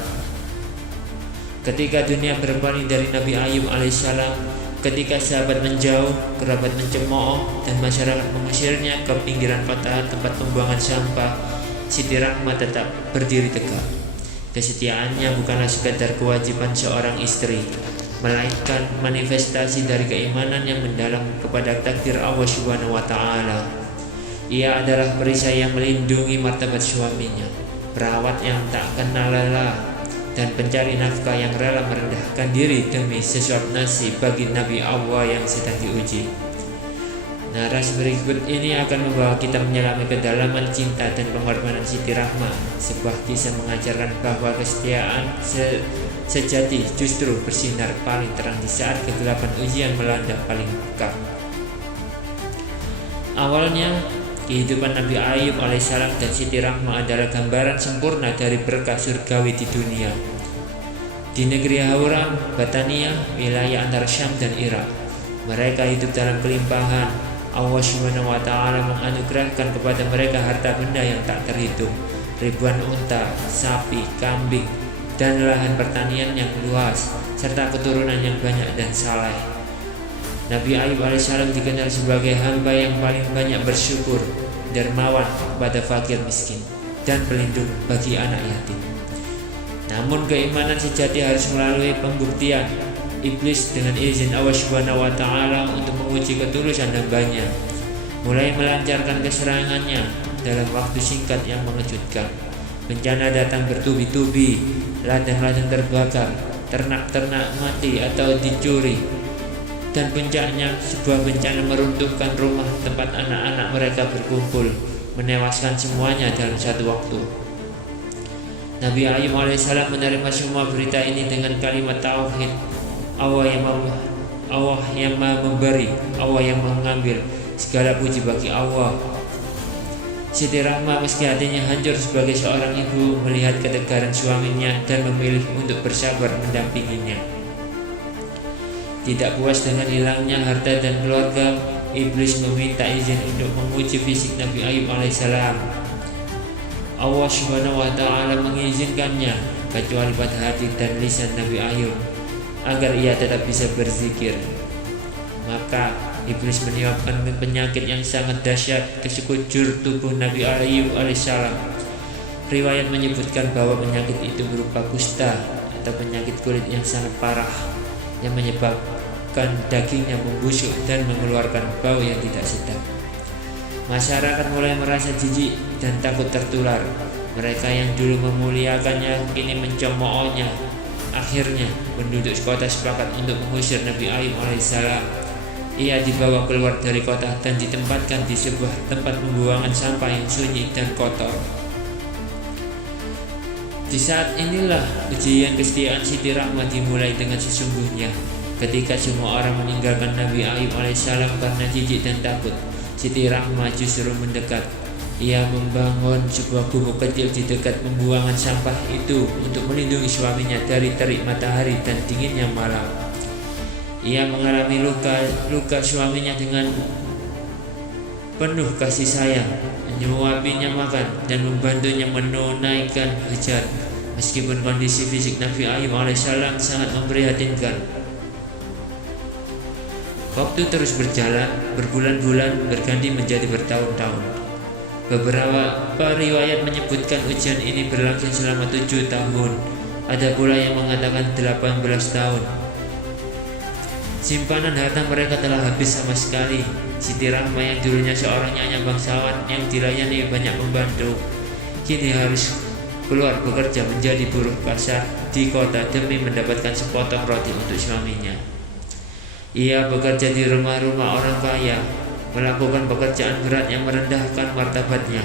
Ketika dunia berpaling dari Nabi Ayub alaihissalam, ketika sahabat menjauh, kerabat mencemooh, dan masyarakat mengusirnya ke pinggiran kota tempat pembuangan sampah, Siti Rahmah tetap berdiri tegak. Kesetiaannya bukanlah sekadar kewajiban seorang istri, melainkan manifestasi dari keimanan yang mendalam kepada takdir Allah Subhanahu wa Ta'ala. Ia adalah perisai yang melindungi martabat suaminya, perawat yang tak kenal lelah, dan pencari nafkah yang rela merendahkan diri demi sesuap nasi bagi Nabi Allah yang sedang diuji. Narasi berikut ini akan membawa kita menyelami kedalaman cinta dan pengorbanan Siti Rahmah. Sebuah kisah mengajarkan bahwa kesetiaan sejati justru bersinar paling terang di saat kegelapan ujian melanda paling pekat. Awalnya, kehidupan Nabi Ayub alaihissalam dan Siti Rahmah adalah gambaran sempurna dari berkah surgawi di dunia. Di negeri Hauram, Batania, wilayah antara Syam dan Irak, mereka hidup dalam kelimpahan. Allah Subhanahu wa Ta'ala menganugerahkan kepada mereka harta benda yang tak terhitung, ribuan unta, sapi, kambing, dan lahan pertanian yang luas, serta keturunan yang banyak dan saleh. Nabi Ayub alaihissalam dikenal sebagai hamba yang paling banyak bersyukur, dermawan kepada fakir miskin, dan pelindung bagi anak yatim. Namun keimanan sejati harus melalui pembuktian. Iblis dengan izin Allah Subhanahu wa Ta'ala untuk menguji ketulusan hambanya mulai melancarkan keserangannya dalam waktu singkat yang mengejutkan. Bencana datang bertubi-tubi, ladang-ladang terbakar, ternak-ternak mati atau dicuri, dan puncaknya sebuah bencana meruntuhkan rumah tempat anak-anak mereka berkumpul, menewaskan semuanya dalam satu waktu. Nabi Ayub alaihissalam menerima semua berita ini dengan kalimat tauhid. Allah yang maha memberi, Allah yang mengambil, segala puji bagi Allah. Siti Rahmah meski hatinya hancur sebagai seorang ibu melihat ketegaran suaminya dan memilih untuk bersabar mendampinginya. Tidak puas dengan hilangnya harta dan keluarga, iblis meminta izin untuk menguji fisik Nabi Ayub alaihissalam. Allah Subhanahu wa Ta'ala mengizinkannya kecuali pada hati dan lisan Nabi Ayub, agar ia tetap bisa berzikir. Maka iblis meniupkan penyakit yang sangat dahsyat ke sekujur tubuh Nabi Ayub alaihissalam. Riwayat menyebutkan bahwa penyakit itu berupa kusta atau penyakit kulit yang sangat parah, yang menyebabkan dagingnya membusuk dan mengeluarkan bau yang tidak sedap. Masyarakat mulai merasa jijik dan takut tertular. Mereka yang dulu memuliakannya kini mencemoohnya. Akhirnya penduduk kota sepakat untuk mengusir Nabi Ayub alaihissalam. Ia dibawa keluar dari kota dan ditempatkan di sebuah tempat pembuangan sampah yang sunyi dan kotor. Di saat inilah ujian kesetiaan Siti Rahmah dimulai dengan sesungguhnya. Ketika semua orang meninggalkan Nabi Ayub alaihissalam karena jijik dan takut, Siti Rahmah justru mendekat. Ia membangun sebuah gubuk kecil di dekat pembuangan sampah itu untuk melindungi suaminya dari terik matahari dan dinginnya malam. Ia mengalami luka suaminya dengan penuh kasih sayang, menyuapinya makan dan membantunya menunaikan hajat. Meskipun kondisi fisik Nabi Ayub alaihissalam sangat memprihatinkan. Waktu terus berjalan, berbulan-bulan berganti menjadi bertahun-tahun. Beberapa riwayat menyebutkan ujian ini berlangsung selama 7 tahun. Ada pula yang mengatakan 18 tahun. Simpanan harta mereka telah habis sama sekali. Siti Rahmah yang dulunya seorang nyonya bangsawan yang dilayani banyak pembantu, kini harus keluar bekerja menjadi buruh kasar di kota demi mendapatkan sepotong roti untuk suaminya. Ia bekerja di rumah-rumah orang kaya, melakukan pekerjaan berat yang merendahkan martabatnya.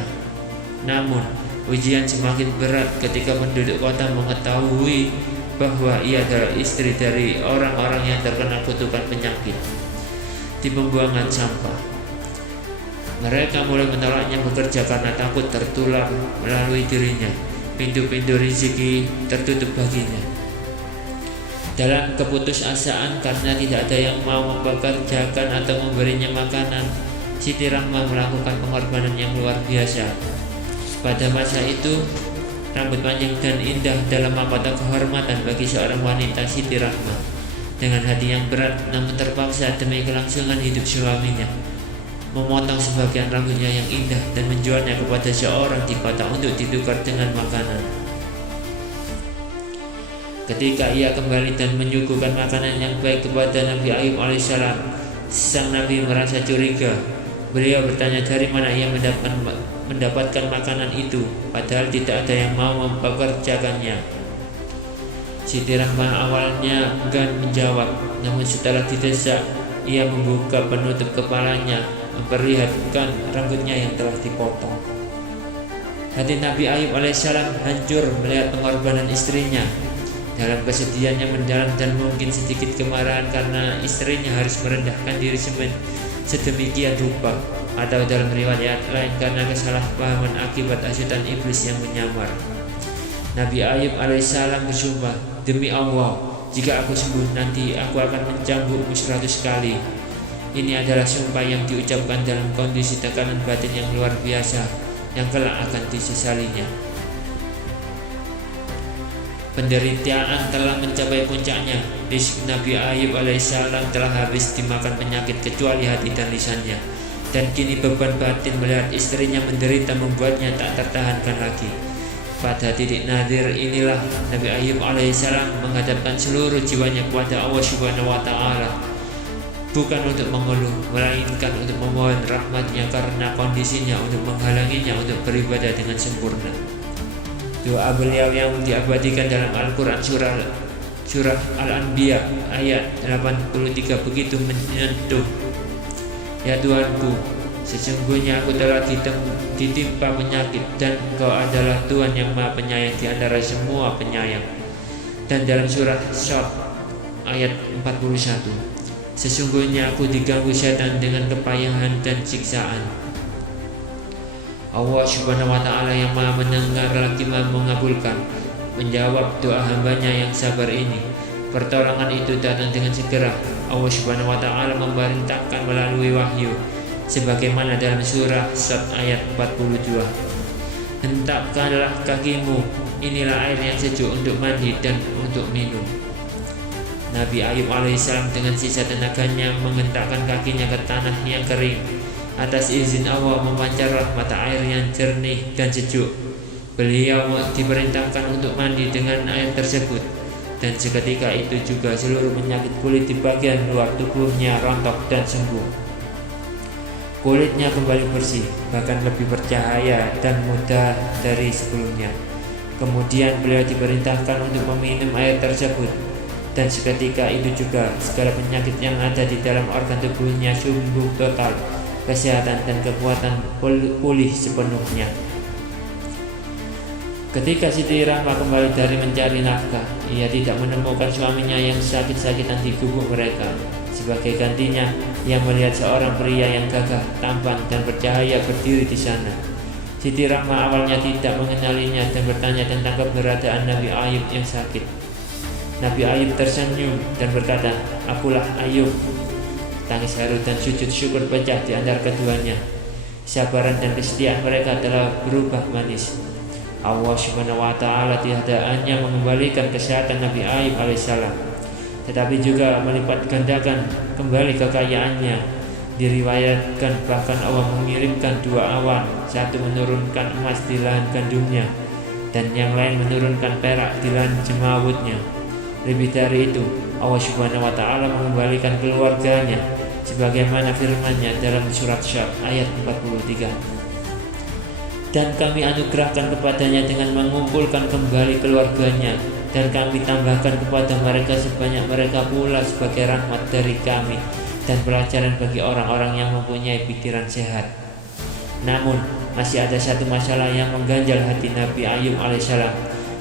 Namun, ujian semakin berat ketika penduduk kota mengetahui bahwa ia adalah istri dari orang-orang yang terkena kutukan penyakit di pembuangan sampah. Mereka mulai menolaknya bekerja karena takut tertular melalui dirinya. Pintu-pintu rezeki tertutup baginya. Dalam keputusasaan karena tidak ada yang mau mempekerjakan atau memberinya makanan, Siti Rahmah melakukan pengorbanan yang luar biasa. Pada masa itu, rambut panjang dan indah dalam mahkota kehormatan bagi seorang wanita Siti Rahmah. Dengan hati yang berat namun terpaksa demi kelangsungan hidup suaminya, memotong sebagian rambutnya yang indah dan menjualnya kepada seorang di kota untuk ditukar dengan makanan. Ketika ia kembali dan menyuguhkan makanan yang baik kepada Nabi Ayub alaihissalam, sang Nabi merasa curiga. Beliau bertanya dari mana ia mendapatkan makanan itu, padahal tidak ada yang mau mempekerjakannya. Siti Rahmah awalnya enggan menjawab, namun setelah didesak, ia membuka penutup kepalanya, memperlihatkan rambutnya yang telah dipotong. Hati Nabi Ayub alaihissalam hancur melihat pengorbanan istrinya. Dalam kesedihannya mendalam dan mungkin sedikit kemarahan karena istrinya harus merendahkan diri sedemikian rupa, atau dalam riwayat lain karena kesalahpahaman akibat hasutan iblis yang menyamar. Nabi Ayub alaihissalam bersumpah, "Demi Allah, jika aku sembuh nanti aku akan mencambukmu 100 kali." Ini adalah sumpah yang diucapkan dalam kondisi tekanan batin yang luar biasa yang kelak akan disesalinya. Penderitaan telah mencapai puncaknya. Rizki Nabi Ayub alaihissalam telah habis dimakan penyakit kecuali hati dan lisannya. Dan kini beban batin melihat istrinya menderita membuatnya tak tertahankan lagi. Pada titik nadir inilah Nabi Ayub alaihissalam menghadapkan seluruh jiwanya kepada Allah Subhanahu wa Ta'ala, bukan untuk mengeluh, melainkan untuk memohon rahmatnya karena kondisinya untuk menghalanginya untuk beribadah dengan sempurna. Doa beliau yang diabadikan dalam Al-Quran surah Al-Anbiya ayat 83 begitu menyentuh. Ya Tuhanku, sesungguhnya aku telah ditimpa penyakit dan Engkau adalah Tuhan yang Maha Penyayang di antara semua penyayang. Dan dalam surah Shad ayat 41, sesungguhnya aku diganggu setan dengan kepayahan dan siksaan. Allah Subhanahu wa Ta'ala yang Maha mendengar lagi Maha mengabulkan, menjawab doa hambanya yang sabar ini. Pertolongan itu datang dengan segera. Allah Subhanahu wa Ta'ala memerintahkan melalui wahyu, sebagaimana dalam surah Shad ayat 42. Hentakkanlah kakimu, inilah air yang sejuk untuk mandi dan untuk minum. Nabi Ayub alaihissalam dengan sisa tenaganya menghentakkan kakinya ke tanah yang kering. Atas izin Allah memancarlah mata air yang jernih dan sejuk. Beliau diperintahkan untuk mandi dengan air tersebut, dan seketika itu juga seluruh penyakit kulit di bagian luar tubuhnya rontok dan sembuh. Kulitnya kembali bersih, bahkan lebih bercahaya dan mudah dari sebelumnya. Kemudian beliau diperintahkan untuk meminum air tersebut, dan seketika itu juga segala penyakit yang ada di dalam organ tubuhnya sembuh total. Kesehatan dan kekuatan pulih sepenuhnya. Ketika Siti Rahma kembali dari mencari nafkah, ia tidak menemukan suaminya yang sakit-sakitan di gubuk mereka. Sebagai gantinya, ia melihat seorang pria yang gagah, tampan, dan bercahaya berdiri di sana. Siti Rahma awalnya tidak mengenalinya dan bertanya tentang keberadaan Nabi Ayub yang sakit. Nabi Ayub tersenyum dan berkata, "Akulah Ayub." Tangis haru dan sujud syukur pecah di antara keduanya. Kesabaran dan kesetiaan mereka telah berubah manis. Allah Subhanahu wa Ta'ala tidak hanya mengembalikan kesehatan Nabi Ayub alaihissalam, tetapi juga melipat gandakan kembali kekayaannya. Diriwayatkan bahkan Allah mengirimkan dua awan, satu menurunkan emas di lahan gandumnya dan yang lain menurunkan perak di lahan jemawutnya. Lebih dari itu, Allah Subhanahu wa Ta'ala mengembalikan keluarganya sebagaimana firman-Nya dalam surat Syad ayat 43. Dan kami anugerahkan kepadanya dengan mengumpulkan kembali keluarganya, dan kami tambahkan kepada mereka sebanyak mereka pula sebagai rahmat dari kami dan pelajaran bagi orang-orang yang mempunyai pikiran sehat. Namun, masih ada satu masalah yang mengganjal hati Nabi Ayub alaihissalam.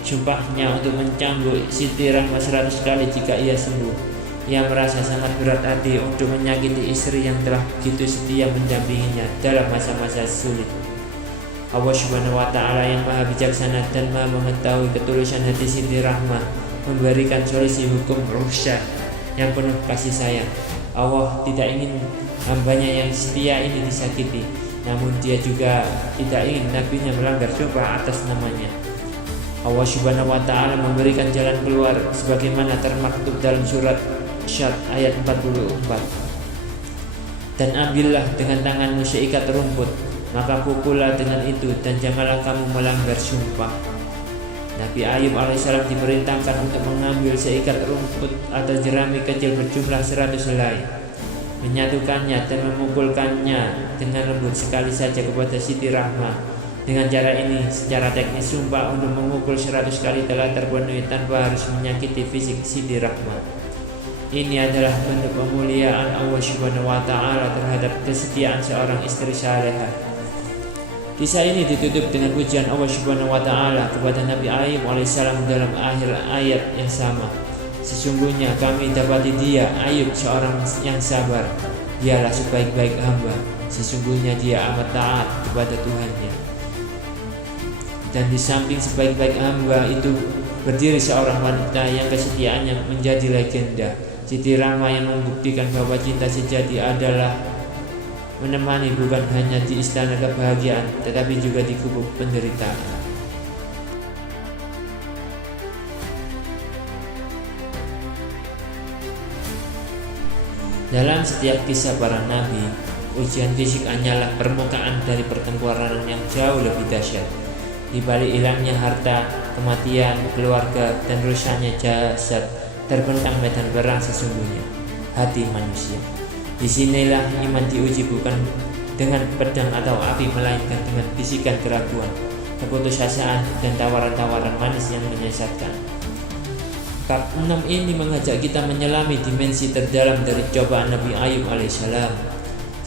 Sumpahnya untuk mencambuk Siti Rahma 100 kali jika ia sembuh. Ia merasa sangat berat hati untuk menyakiti istri yang telah begitu setia mendampinginya dalam masa-masa sulit. Allah Subhanahu wa Ta'ala yang maha bijaksana dan maha mengetahui ketulusan hati Siti Rahma memberikan solusi hukum ruhsyah yang penuh kasih sayang. Allah tidak ingin hambanya yang setia ini disakiti, namun dia juga tidak ingin nabinya melanggar sumpah atas namanya. Allah Subhanahu wa Ta'ala memberikan jalan keluar sebagaimana termaktub dalam surat Syad ayat 44. Dan ambillah dengan tanganmu seikat rumput, maka pukullah dengan itu dan janganlah kamu melanggar sumpah. Nabi Ayub alaihissalam diperintahkan untuk mengambil seikat rumput atau jerami kecil berjumlah 100 helai, menyatukannya dan memukulkannya dengan lembut sekali saja kepada Siti Rahma. Dengan cara ini, secara teknis sumpah untuk memukul 100 kali telah terpenuhi tanpa harus menyakiti fisik Siti Rahma. Ini adalah bentuk pemuliaan Allah Subhanahu wa Ta'ala terhadap kesetiaan seorang istri salehah. Kisah ini ditutup dengan pujian Allah Subhanahu wa Ta'ala kepada Nabi Ayub alaihissalam dalam akhir ayat yang sama. Sesungguhnya kami dapati dia, Ayub, seorang yang sabar. Dialah sebaik-baik hamba. Sesungguhnya dia amat taat kepada Tuhannya. Dan di samping sebaik-baik hamba itu berdiri seorang wanita yang kesetiaannya menjadi legenda, Siti Rahma, yang membuktikan bahwa cinta sejati adalah menemani bukan hanya di istana kebahagiaan, tetapi juga di gubuk penderitaan. Dalam setiap kisah para nabi, ujian fisik hanyalah permukaan dari pertempuran yang jauh lebih dahsyat. Di balik hilangnya harta, kematian, keluarga, dan rusaknya jasad, terbentang medan perang sesungguhnya, hati manusia. Disinilah iman diuji bukan dengan pedang atau api, melainkan dengan bisikan keraguan, keputusasaan, dan tawaran-tawaran manis yang menyesatkan. Bab 6 ini mengajak kita menyelami dimensi terdalam dari cobaan Nabi Ayub alaihissalam.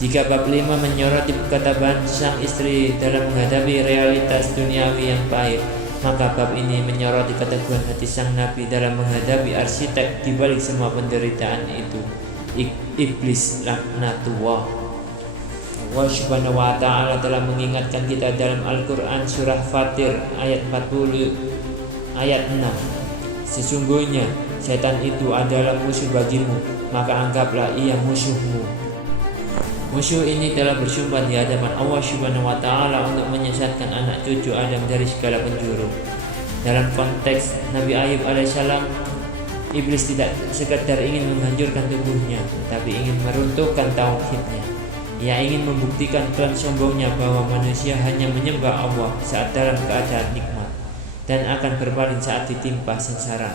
Jika bab 5 menyoroti ketabahan sang istri dalam menghadapi realitas duniawi yang pahit, maka bab ini menyoroti keteguhan hati sang Nabi dalam menghadapi arsitek di balik semua penderitaan itu, iblis laknatullah. Allah Subhanahu wa Ta'ala telah mengingatkan kita dalam Al-Quran surah Fatir ayat 40 ayat 6. Sesungguhnya setan itu adalah musuh bagimu, maka anggaplah ia musuhmu. Musuh ini telah bersumpah di hadapan Allah Subhanahu wa Ta'ala untuk menyesatkan anak cucu Adam dari segala penjuru. Dalam konteks Nabi Ayub alaihissalam, iblis tidak sekadar ingin menghancurkan tubuhnya, tetapi ingin meruntuhkan tauhidnya. Ia ingin membuktikan klaim sombongnya bahwa manusia hanya menyembah Allah saat dalam keadaan nikmat dan akan berpaling saat ditimpa sengsara.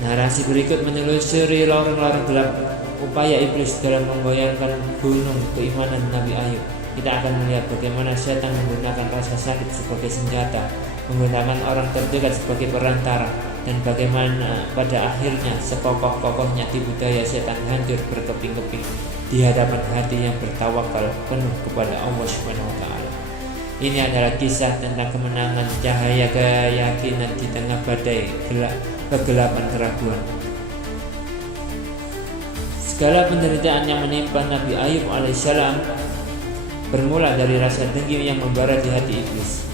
Narasi berikut menelusuri lorong-lorong gelap upaya iblis dalam menggoyangkan gunung keimanan Nabi Ayub. Kita akan melihat bagaimana setan menggunakan rasa sakit sebagai senjata, menggunakan orang terdekat sebagai perantara, dan bagaimana pada akhirnya sekokoh-kokohnya tipu daya setan hancur berkeping-keping di hadapan hati yang bertawakal penuh kepada Allah Subhanahu wa Ta'ala. Ini adalah kisah tentang kemenangan cahaya keyakinan di tengah badai kegelapan keraguan. Segala penderitaan yang menimpa Nabi Ayub alaihissalam bermula dari rasa dengki yang membara di hati iblis.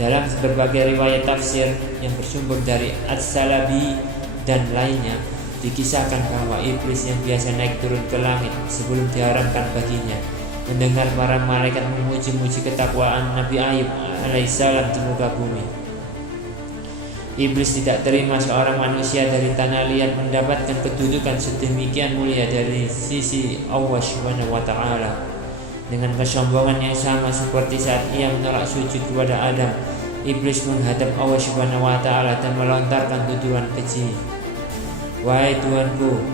Dalam berbagai riwayat tafsir yang bersumber dari As-Salabi dan lainnya, dikisahkan bahwa iblis yang biasa naik turun ke langit sebelum diharamkan baginya mendengar para malaikat memuji-muji ketakwaan Nabi Ayub alaihissalam di muka bumi. Iblis tidak terima seorang manusia dari tanah liat mendapatkan kedudukan sedemikian mulia dari sisi Allah Subhanahu wa Ta'ala. Dengan kesombongan yang sama seperti saat ia menolak sujud kepada Adam, iblis menghadap Allah Subhanahu wa Ta'ala dan melontarkan tuduhan keji. Wahai Tuanku,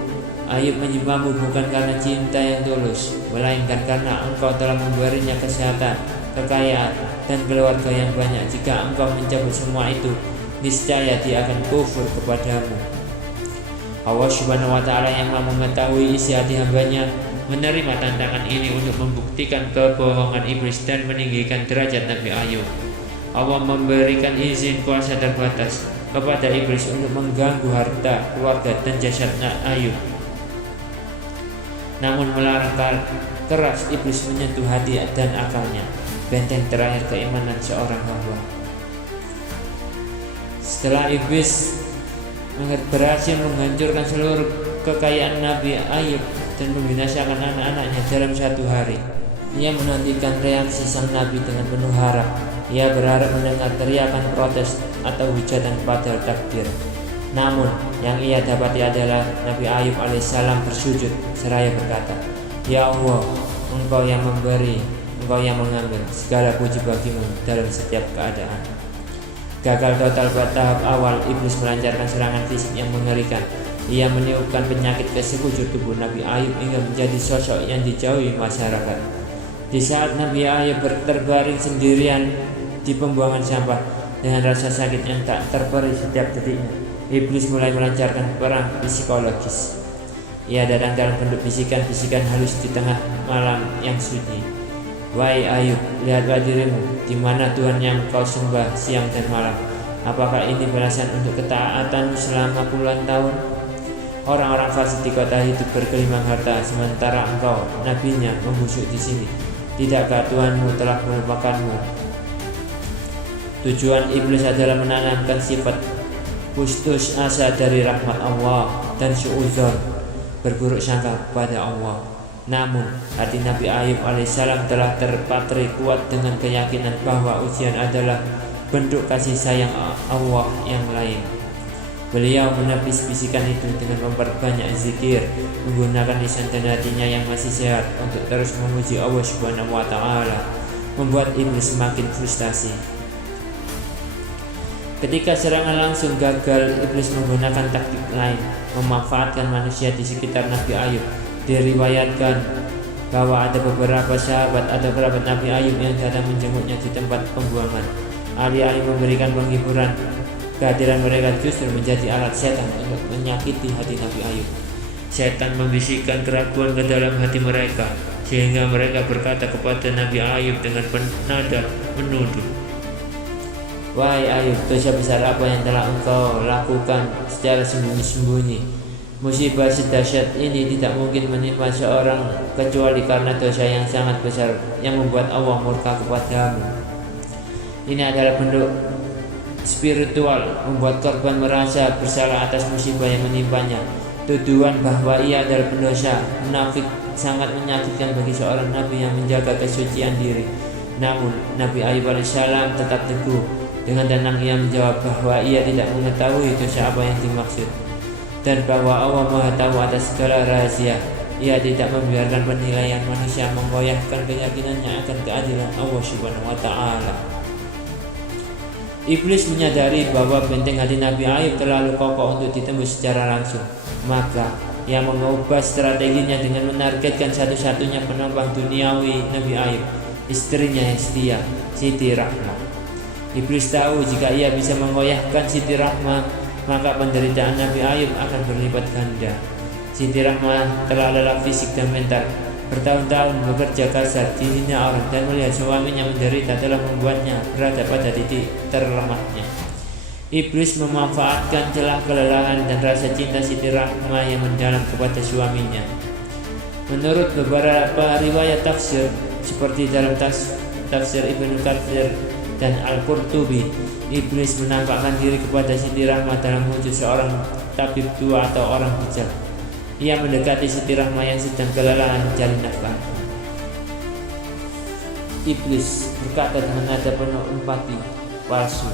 Ayub menyembahmu bukan karena cinta yang tulus, melainkan karena engkau telah memberinya kesehatan, kekayaan, dan keluarga yang banyak. Jika engkau mencabut semua itu, niscaya dia akan kufur kepadamu. Allah Subhanahu wa Ta'ala yang Maha mengetahui isi hati hambanya menerima tantangan ini untuk membuktikan kebohongan iblis dan meninggikan derajat Nabi Ayub. Allah memberikan izin kuasa terbatas kepada iblis untuk mengganggu harta, keluarga, dan jasad Ayub. Namun melarang keras iblis menyentuh hati dan akalnya, benteng terakhir keimanan seorang hamba. Setelah iblis berhasil menghancurkan seluruh kekayaan Nabi Ayub dan membinasakan anak-anaknya dalam satu hari, ia menantikan reaksi sang Nabi dengan penuh harap. Ia berharap mendengar teriakan protes atau hujatan pada takdir. Namun yang ia dapati adalah Nabi Ayub alaihissalam bersujud seraya berkata, "Ya Allah, Engkau yang memberi, Engkau yang mengambil, segala puji bagimu dalam setiap keadaan." Gagal total pada tahap awal, iblis melancarkan serangan fisik yang mengerikan. Ia meniupkan penyakit ke sekujur tubuh Nabi Ayub hingga menjadi sosok yang dijauhi masyarakat. Di saat Nabi Ayub terbaring sendirian di pembuangan sampah dengan rasa sakit yang tak terperi setiap detiknya, iblis mulai melancarkan perang psikologis. Ia datang dalam bentuk bisikan-bisikan halus di tengah malam yang sunyi. "Wahai Ayub, lihatlah dirimu, di mana Tuhan yang kau sembah siang dan malam. Apakah ini balasan untuk ketaatanmu selama puluhan tahun? Orang-orang fasik di kota hidup bergelimang harta, sementara engkau, nabinya, membusuk di sini. Tidakkah Tuhanmu telah melupakanmu?" Tujuan iblis adalah menanamkan sifat putus asa dari rahmat Allah dan suudzon, berburuk sangka kepada Allah. Namun hati Nabi Ayub alaihissalam telah terpatri kuat dengan keyakinan bahwa ujian adalah bentuk kasih sayang Allah yang lain. Beliau menepis bisikan itu dengan memperbanyak zikir, menggunakan lisan dan hatinya yang masih sehat untuk terus memuji Allah Subhanahu wa Ta'ala, membuat iblis semakin frustasi. Ketika serangan langsung gagal, iblis menggunakan taktik lain, memanfaatkan manusia di sekitar Nabi Ayub. Diriwayatkan bahwa ada beberapa sahabat atau kerabat Nabi Ayub yang datang menjenguknya di tempat pembuangan. Alih-alih memberikan penghiburan, kehadiran mereka justru menjadi alat setan untuk menyakiti hati Nabi Ayub. Setan membisikkan keraguan ke dalam hati mereka, sehingga mereka berkata kepada Nabi Ayub dengan nada menuduh, "Wahai Ayub, dosa besar apa yang telah engkau lakukan secara sembunyi-sembunyi? Musibah sedahsyat ini tidak mungkin menimpa seorang kecuali karena dosa yang sangat besar yang membuat Allah murka kepadamu." Ini adalah bentuk spiritual, membuat korban merasa bersalah atas musibah yang menimpanya. Tuduhan bahwa ia adalah pendosa munafik sangat menyakitkan bagi seorang nabi yang menjaga kesucian diri. Namun Nabi Ayub alaihissalam tetap teguh. Dengan tenang ia menjawab bahwa ia tidak mengetahui dosa apa yang dimaksud, dan bahwa Allah Maha tahu atas segala rahasia. Ia tidak membiarkan penilaian manusia menggoyahkan keyakinannya akan keadilan Allah Subhanahu wa Ta'ala. Iblis menyadari bahwa benteng hati Nabi Ayub terlalu kokoh untuk ditembus secara langsung. Maka ia mengubah strateginya dengan menargetkan satu-satunya penopang duniawi Nabi Ayub, istrinya yang setia, Siti Rahmah. Iblis tahu jika ia bisa menggoyahkan Siti Rahmah, maka penderitaan Nabi Ayub akan berlipat ganda. Siti Rahmah telah lelah fisik dan mental bertahun-tahun bekerja kasar di hina orang dan melihat suaminya menderita telah membuatnya berada pada titik terlemahnya. Iblis memanfaatkan celah kelelahan dan rasa cinta Siti Rahmah yang mendalam kepada suaminya. Menurut beberapa riwayat tafsir seperti dalam tafsir Ibnu Katsir dan Al-Qurtubi, iblis menampakkan diri kepada Siti Rahmah dalam wujud seorang tabib tua atau orang bijak. Ia mendekati Siti Rahmah yang sedang kelelahan mencari nafkah. Iblis berkata dengan nada penuh empati palsu,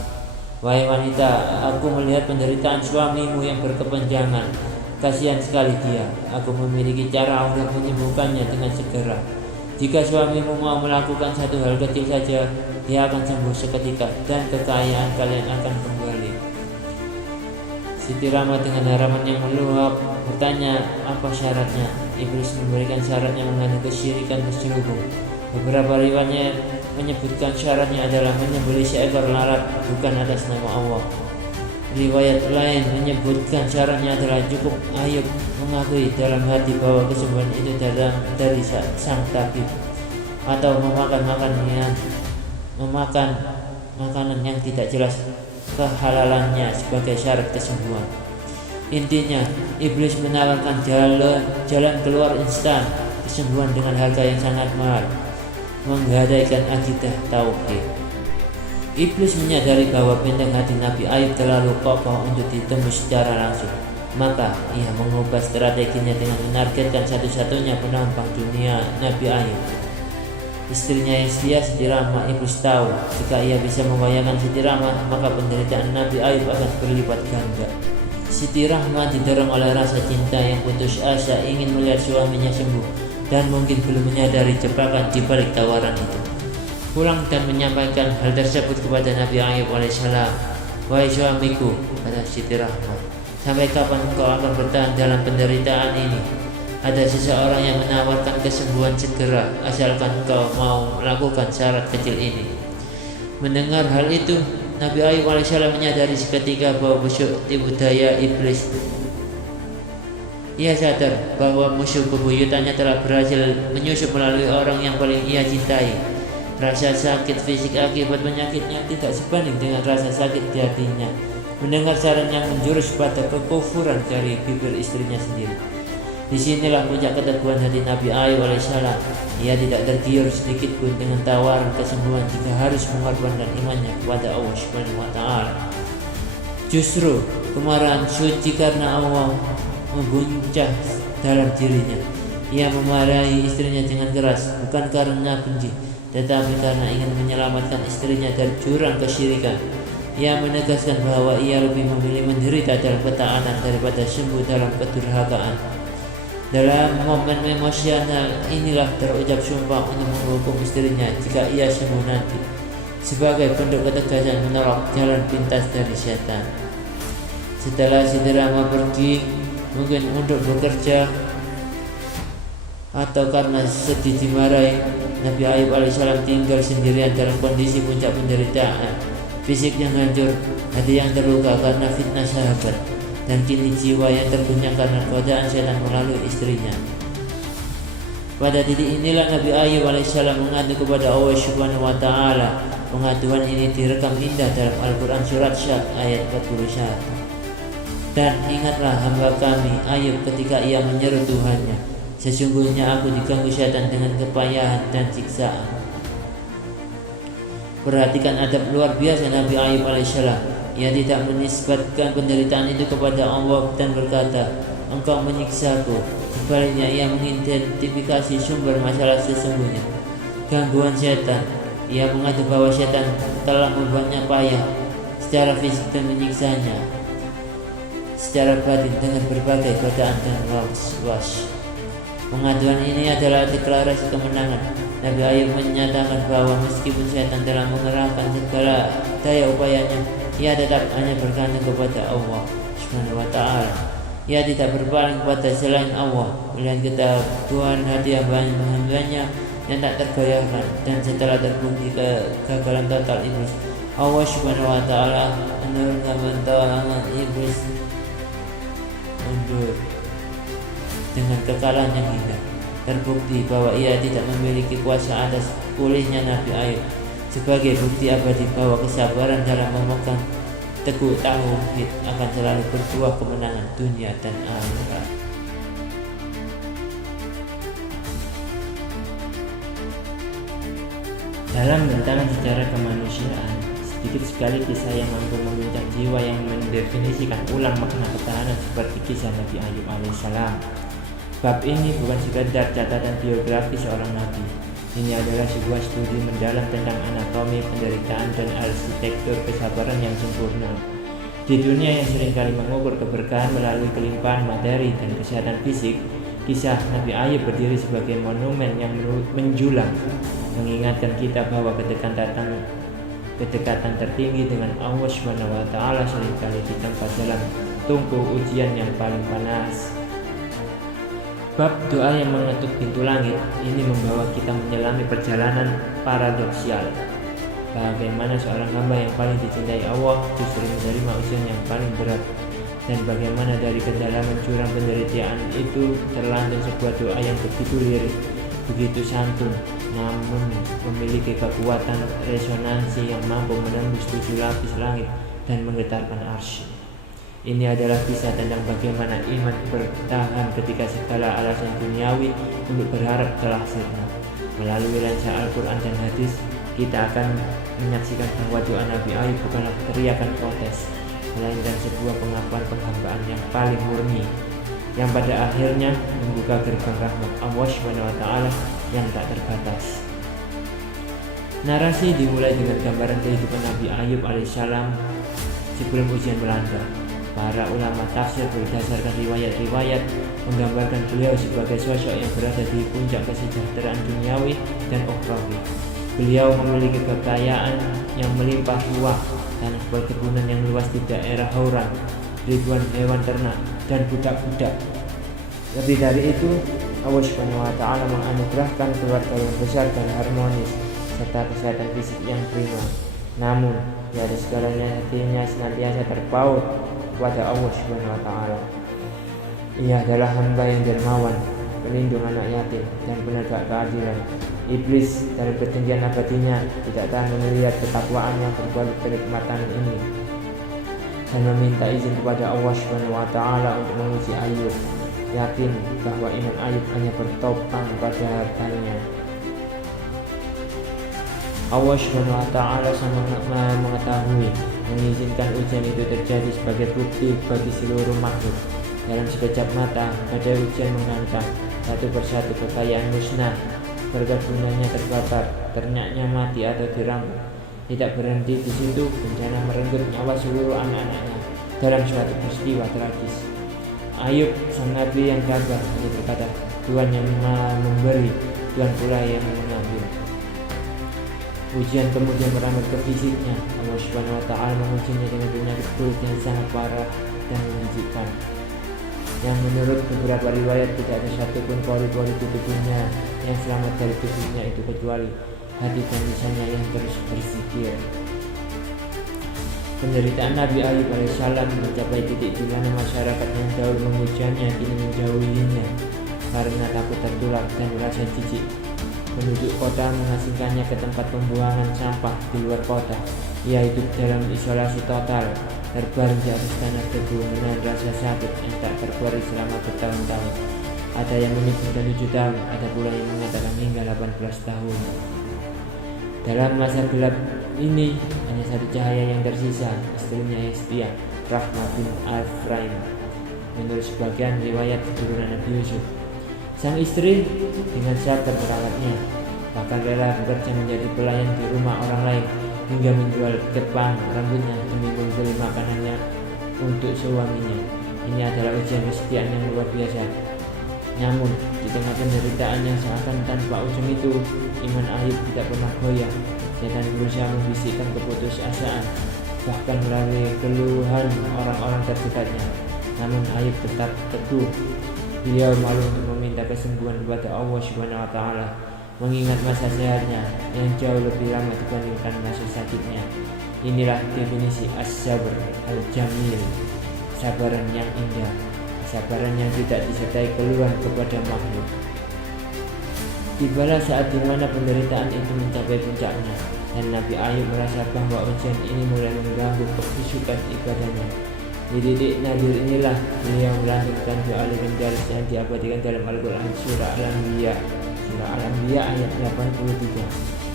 "Wahai wanita, aku melihat penderitaan suamimu yang berkepanjangan. Kasihan sekali dia. Aku memiliki cara untuk menyembuhkannya dengan segera. Jika suamimu mau melakukan satu hal kecil saja, dia akan sembuh seketika dan kekayaan kalian akan kembali." Siti Rahmah dengan harapan yang meluap bertanya apa syaratnya. Iblis memberikan syarat yang mengandung kesyirikan terselubung. Beberapa riwayat menyebutkan syaratnya adalah menyembelih seekor lalat bukan atas nama Allah. Riwayat lain menyebutkan syaratnya adalah cukup Ayub mengakui dalam hati bahwa kesembuhan itu dari sang tabib, atau memakan makanan yang tidak jelas kehalalannya sebagai syarat kesembuhan. Intinya, iblis menawarkan jalan keluar instan kesembuhan dengan harga yang sangat mahal, menggadaikan akidah tauhid. Iblis menyadari bahwa benteng hati Nabi Ayub terlalu kokoh untuk ditembus secara langsung. Maka ia mengubah strateginya dengan menargetkan satu-satunya penampang dunia, Nabi Ayub. Istrinya yang setia, Siti Rahmah. Iblis tahu jika ia bisa membayangkan Siti Rahmah, maka penderitaan Nabi Ayub akan berlipat ganda. Siti Rahmah didorong oleh rasa cinta yang putus asa ingin melihat suaminya sembuh, dan mungkin belum menyadari jebakan di balik tawaran itu. Pulang dan menyampaikan hal tersebut kepada Nabi Ayub alaihissalam. "Wahai suamiku," kata Siti Rahmah, "sampai kapan engkau akan bertahan dalam penderitaan ini? Ada seseorang yang menawarkan kesembuhan segera asalkan engkau mau melakukan syarat kecil ini." Mendengar hal itu, Nabi Ayub alaihissalam menyadari seketika bahwa busuk tipu daya iblis. Ia sadar bahwa musuh bebuyutannya telah berhasil menyusup melalui orang yang paling ia cintai. Rasa sakit fisik akibat penyakitnya tidak sebanding dengan rasa sakit di hatinya. Mendengar saran yang menjurus pada kekufuran dari bibir istrinya sendiri. Disinilah puncak keteguhan hati Nabi Ayub alaihissalam. Ia tidak tergiur sedikit pun dengan tawaran kesembuhan jika harus mengorbankan imannya kepada Allah Subhanahu wa Ta'ala. Justru kemarahan suci karena Allah membuncah dalam dirinya. Ia memarahi istrinya dengan keras, bukan karena benci, tetapi karena ingin menyelamatkan istrinya dari jurang kesyirikan. Ia menegaskan bahwa ia lebih memilih menderita dalam ketaatan daripada sembuh dalam kedurhakaan. Dalam momen emosional inilah terucap sumpah untuk menghukum istrinya jika ia sembuh nanti, sebagai bentuk ketegasan menolak jalan pintas dari setan. Setelah Siti Rahmah pergi, mungkin untuk bekerja atau karena sedih dimarahi, Nabi Ayub alaihissalam tinggal sendirian dalam kondisi puncak penderitaan. Fisiknya hancur, hati yang terluka karena fitnah sahabat, dan kini jiwa yang terguncang karena godaan setan melalui istrinya. Pada titik inilah Nabi Ayub alaihissalam mengadu kepada Allah Subhanahu wa Ta'ala. Pengaduan ini direkam indah dalam Al-Quran surat Syad ayat 41. "Dan ingatlah hamba kami Ayub ketika ia menyeru Tuhannya, sesungguhnya aku diganggu setan dengan kepayahan dan siksaan." Perhatikan adab luar biasa Nabi Ayub alaihissalam. Ia tidak menisbatkan penderitaan itu kepada Allah dan berkata, "Engkau menyiksaku." Sebaliknya ia mengidentifikasi sumber masalah sesungguhnya, gangguan setan. Ia mengadu bahwa setan telah membuatnya payah secara fisik dan menyiksanya secara batin dengan berbagai godaan dan waswas. Pengaduan ini adalah deklarasi kemenangan. Nabi Ayub menyatakan bahwa meskipun setan telah mengerahkan segala daya upayanya, ia tetap hanya bergantung kepada Allah Subhanahu wa Ta'ala. Ia tidak berpaling kepada selain Allah. Melihat ketakuan hati hambanya yang tak tergoyahkan, dan setelah terbukti kegagalan total iblis, Allah Subhanahu wa Ta'ala menurunkan pertolongan iblis mundur dengan kekalahan yang indah. terbukti bahwa ia tidak memiliki kuasa atas pulihnya Nabi Ayub. Sebagai bukti abadi bahwa kesabaran dalam memegang teguh tauhid akan selalu berbuah kemenangan dunia dan akhirat. Dalam bentangan sejarah kemanusiaan, sedikit sekali kisah yang mampu mengguncang jiwa yang mendefinisikan ulang makna ketahanan seperti kisah Nabi Ayub alaihissalam. Bab ini bukan sekadar catatan biografi seorang nabi. Ini adalah sebuah studi mendalam tentang anatomi, penderitaan, dan arsitektur kesabaran yang sempurna. Di dunia yang seringkali mengukur keberkahan melalui kelimpahan materi dan kesehatan fisik, kisah Nabi Ayub berdiri sebagai monumen yang menjulang, mengingatkan kita bahwa kedekatan tertinggi dengan Allah SWT seringkali ditempa dalam tungku ujian yang paling panas. Bab doa yang mengetuk pintu langit ini membawa kita menyelami perjalanan paradoksial. Bagaimana seorang hamba yang paling dicintai Allah justru menerima ujian yang paling berat, dan bagaimana dari kedalaman jurang penderitaan itu terlantun sebuah doa yang begitu lirik, begitu santun, namun memiliki kekuatan resonansi yang mampu menembus 7 lapis langit dan menggetarkan arsy. Ini adalah kisah tentang bagaimana iman bertahan ketika segala alasan duniawi untuk berharap telah sirna. Melalui lensa Al-Quran dan hadis, kita akan menyaksikan bahwa doa Nabi Ayub bukanlah teriakan protes, melainkan sebuah pengakuan penghambaan yang paling murni, yang pada akhirnya membuka gerbang rahmat Allah SWT yang tak terbatas. Narasi dimulai dengan gambaran kehidupan Nabi Ayub alaihissalam sebelum ujian melanda. Para ulama tafsir berdasarkan riwayat-riwayat menggambarkan beliau sebagai sosok yang berada di puncak kesejahteraan duniawi dan ukhrawi. Beliau memiliki kekayaan yang melimpah ruah, tanah perkebunan yang luas di daerah Hauran, ribuan hewan ternak, dan budak-budak. Lebih dari itu, Allah SWT menganugerahkan keluarga yang besar dan harmonis, serta kesehatan fisik yang prima. Namun, di atas segalanya hatinya senantiasa terpaut kepada Allah SWT. Ia adalah hamba yang dermawan, pelindung anak yatim, dan penegak keadilan. Iblis dalam ketinggian abadinya tidak tahan melihat ketakwaan yang berbalut kenikmatan ini, dan meminta izin kepada Allah SWT untuk menguji Ayub, yakin bahwa iman Ayub hanya bertopang pada hartanya. Allah SWT sangat mengetahui, mengizinkan ujian itu terjadi sebagai bukti bagi seluruh makhluk. Dalam sekejap mata, badai ujian menghantam, satu persatu kekayaan musnah, perkebunannya terbakar, ternaknya mati atau dirampok. Tidak berhenti di situ, bencana merenggut nyawa seluruh anak-anaknya dalam suatu peristiwa tragis. Ayub, sang nabi yang gagah, hanya berkata, Tuhan yang memberi, Tuhan pula yang mengambil. Ujian kemudian merambat ke fisiknya. Allah SWT mengujinya dengan penyakit kulit yang sangat parah dan menjijikkan, yang menurut beberapa riwayat tidak ada satupun pori-pori di tubuhnya yang selamat dari tubuhnya itu kecuali hati dan lisannya yang terus berzikir. Penderitaan Nabi Ayub alaihissalam mencapai titik di mana masyarakat yang dahulu memujiannya kini menjauhinya karena takut tertular dan rasa jijik. Penduduk kota mengasingkannya ke tempat pembuangan sampah di luar kota. Ia hidup dalam isolasi total, terbaring di atas tanah tebu, menahan rasa sakit yang tak terkeluar selama bertahun-tahun. Ada yang menyebutkan 7 tahun, ada pula yang mengatakan hingga 18 tahun. Dalam masa gelap ini, hanya satu cahaya yang tersisa, istrinya yang setia, Rahmah bin Al-Fraim. Menurut sebagian riwayat keturunan Nabi Yusuf, sang istri dengan sabar merawatnya, bahkan rela bekerja menjadi pelayan di rumah orang lain, hingga menjual kepang rambutnya demi membeli makanannya untuk suaminya. Ini adalah ujian kesetiaan yang luar biasa. Namun, di tengah penderitaan yang seakan tanpa ujung itu, iman Ayub tidak pernah goyah. Setan berusaha membisikkan keputusasaan, bahkan melalui keluhan orang-orang terdekatnya. Namun Ayub tetap teguh. Beliau malu untuk meminta kesembuhan kepada Allah SWT, mengingat masa sehatnya yang jauh lebih lama dibandingkan masa sakitnya. Inilah definisi as-sabr al-jamil, kesabaran yang indah, kesabaran yang tidak disertai keluhan kepada makhluk. Tibalah saat di mana penderitaan itu mencapai puncaknya, dan Nabi Ayub merasa bahwa ujian ini mulai mengganggu kekhusyukan ibadahnya. Di titik nadir inilah beliau melantunkan doa legendaris yang diabadikan dalam Al-Quran Surah Al-Anbiya ayat 83.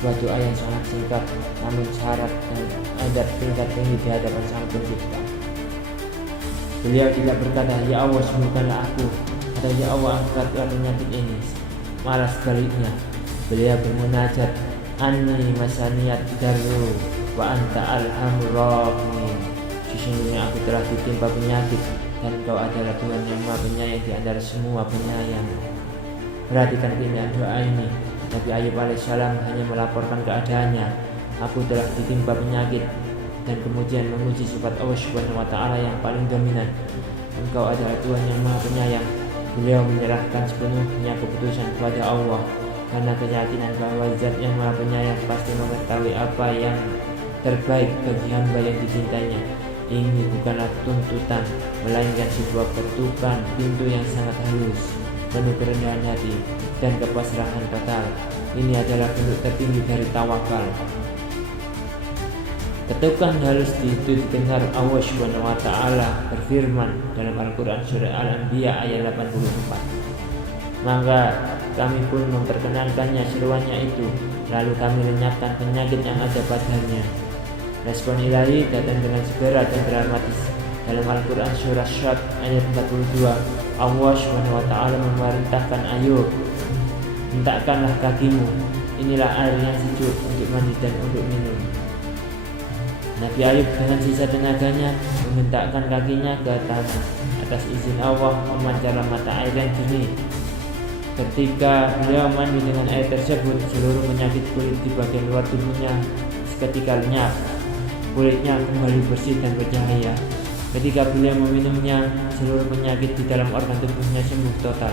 Sebuah doa yang sangat singkat namun syarat dan adab tingkat tinggi di hadapan Sang Pencipta. Beliau tidak berkata, "Ya Allah, sembuhkanlah aku," atau "Ya Allah, angkatlah penyakit ini." Malah sebaliknya, beliau bermunajat, "Anni masaniyat darru wa anta arhamur rahimin." Sesungguhnya aku telah ditimpa penyakit dan Engkau adalah Tuhan yang Maha Penyayang di antara semua penyayang. Perhatikan keindahan doa ini. Nabi Ayub alaihissalam hanya melaporkan keadaannya, "Aku telah ditimpa penyakit," dan kemudian memuji sifat Allah Subhanahu wa Ta'ala yang paling dominan. Engkau adalah Tuhan yang Maha Penyayang. Beliau menyerahkan sepenuhnya keputusan kepada Allah karena keyakinan bahwa Zat yang Maha Penyayang pasti mengetahui apa yang terbaik bagi hamba yang dicintainya. Ini bukanlah tuntutan, melainkan sebuah ketukan pintu yang sangat halus, penuh kerendahan hati dan kepasrahan total. Ini adalah bentuk tertinggi dari tawakal. Ketukan halus itu didengar Allah Subhanahu wa Ta'ala berfirman dalam Al-Quran Surah Al-Anbiya ayat 84. Maka kami pun memperkenankannya seruannya itu, lalu kami lenyapkan penyakit yang ada padanya. Respon ilahi datang dengan segera dan dramatis. Dalam Al-Quran Surah Syad ayat 42, Allah Subhanahu wa Ta'ala memerintahkan Ayub, "Hentakkanlah kakimu, inilah air yang sejuk untuk mandi dan untuk minum." Nabi Ayub dengan sisa tenaganya menghentakkan kakinya ke tanah. Atas izin Allah memancarlah mata air yang jernih. Ketika beliau mandi dengan air tersebut, seluruh penyakit kulit di bagian luar tubuhnya seketika lenyap. Kulitnya kembali bersih dan bercahaya. Ketika beliau meminumnya, seluruh penyakit di dalam organ tubuhnya sembuh total.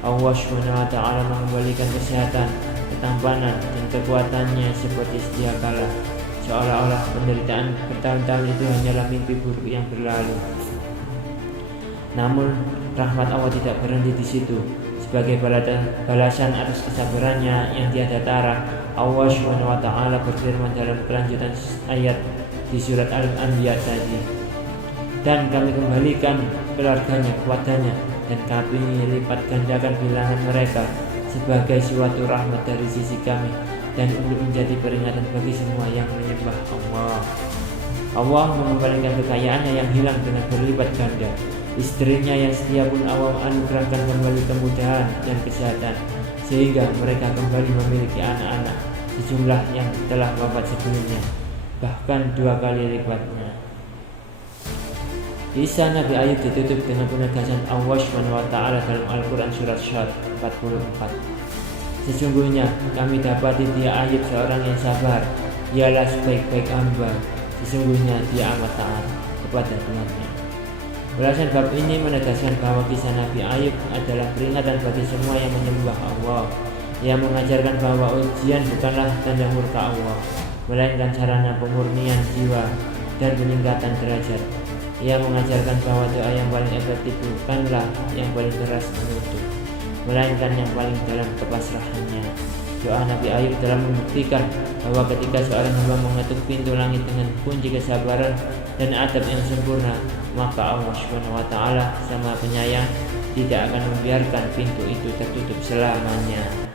Allah Subhanahu wa Ta'ala mengembalikan kesehatan, ketampanan, dan kekuatannya seperti sedia kala, seolah-olah penderitaan bertahun-tahun itu hanyalah mimpi buruk yang berlalu. Namun rahmat Allah tidak berhenti di situ. Sebagai balasan atas kesabarannya yang tiada tara, Allah Subhanahu wa Ta'ala berfirman dalam kelanjutan ayat di surat Al-Anbiya tadi, "Dan kami kembalikan keluarganya kepadanya, dan kami lipat gandakan bilangan mereka sebagai suatu rahmat dari sisi kami, dan untuk menjadi peringatan bagi semua yang menyembah Allah." Allah mengembalikan kekayaannya yang hilang dengan berlipat ganda. Istrinya yang setia pun Allah anugerahkan kembali kemudahan dan kesehatan, sehingga mereka kembali memiliki anak-anak sejumlah yang telah wafat sebelumnya, bahkan 2 kali lipatnya. Kisah Nabi Ayub ditutup dengan penegasan Allah Subhanahu wa Ta'ala dalam Al-Quran Surat Syad 44. "Sesungguhnya kami dapati dia Ayub seorang yang sabar, ialah sebaik-baik hamba, sesungguhnya dia amat taat kepada Tuhannya." Ulasan bab ini menegaskan bahwa kisah Nabi Ayub adalah peringatan bagi semua yang menyembah Allah. Ia mengajarkan bahwa ujian bukanlah tanda murka Allah, melainkan sarana pemurnian jiwa dan peningkatan derajat. Ia mengajarkan bahwa doa yang paling efektif bukanlah yang paling keras menutup, melainkan yang paling dalam kepasrahannya. Doa Nabi Ayub telah membuktikan bahwa ketika seorang hamba mengetuk pintu langit dengan kunci kesabaran dan adab yang sempurna, maka Allah Subhanahu wa Ta'ala Sang Maha Penyayang tidak akan membiarkan pintu itu tertutup selamanya.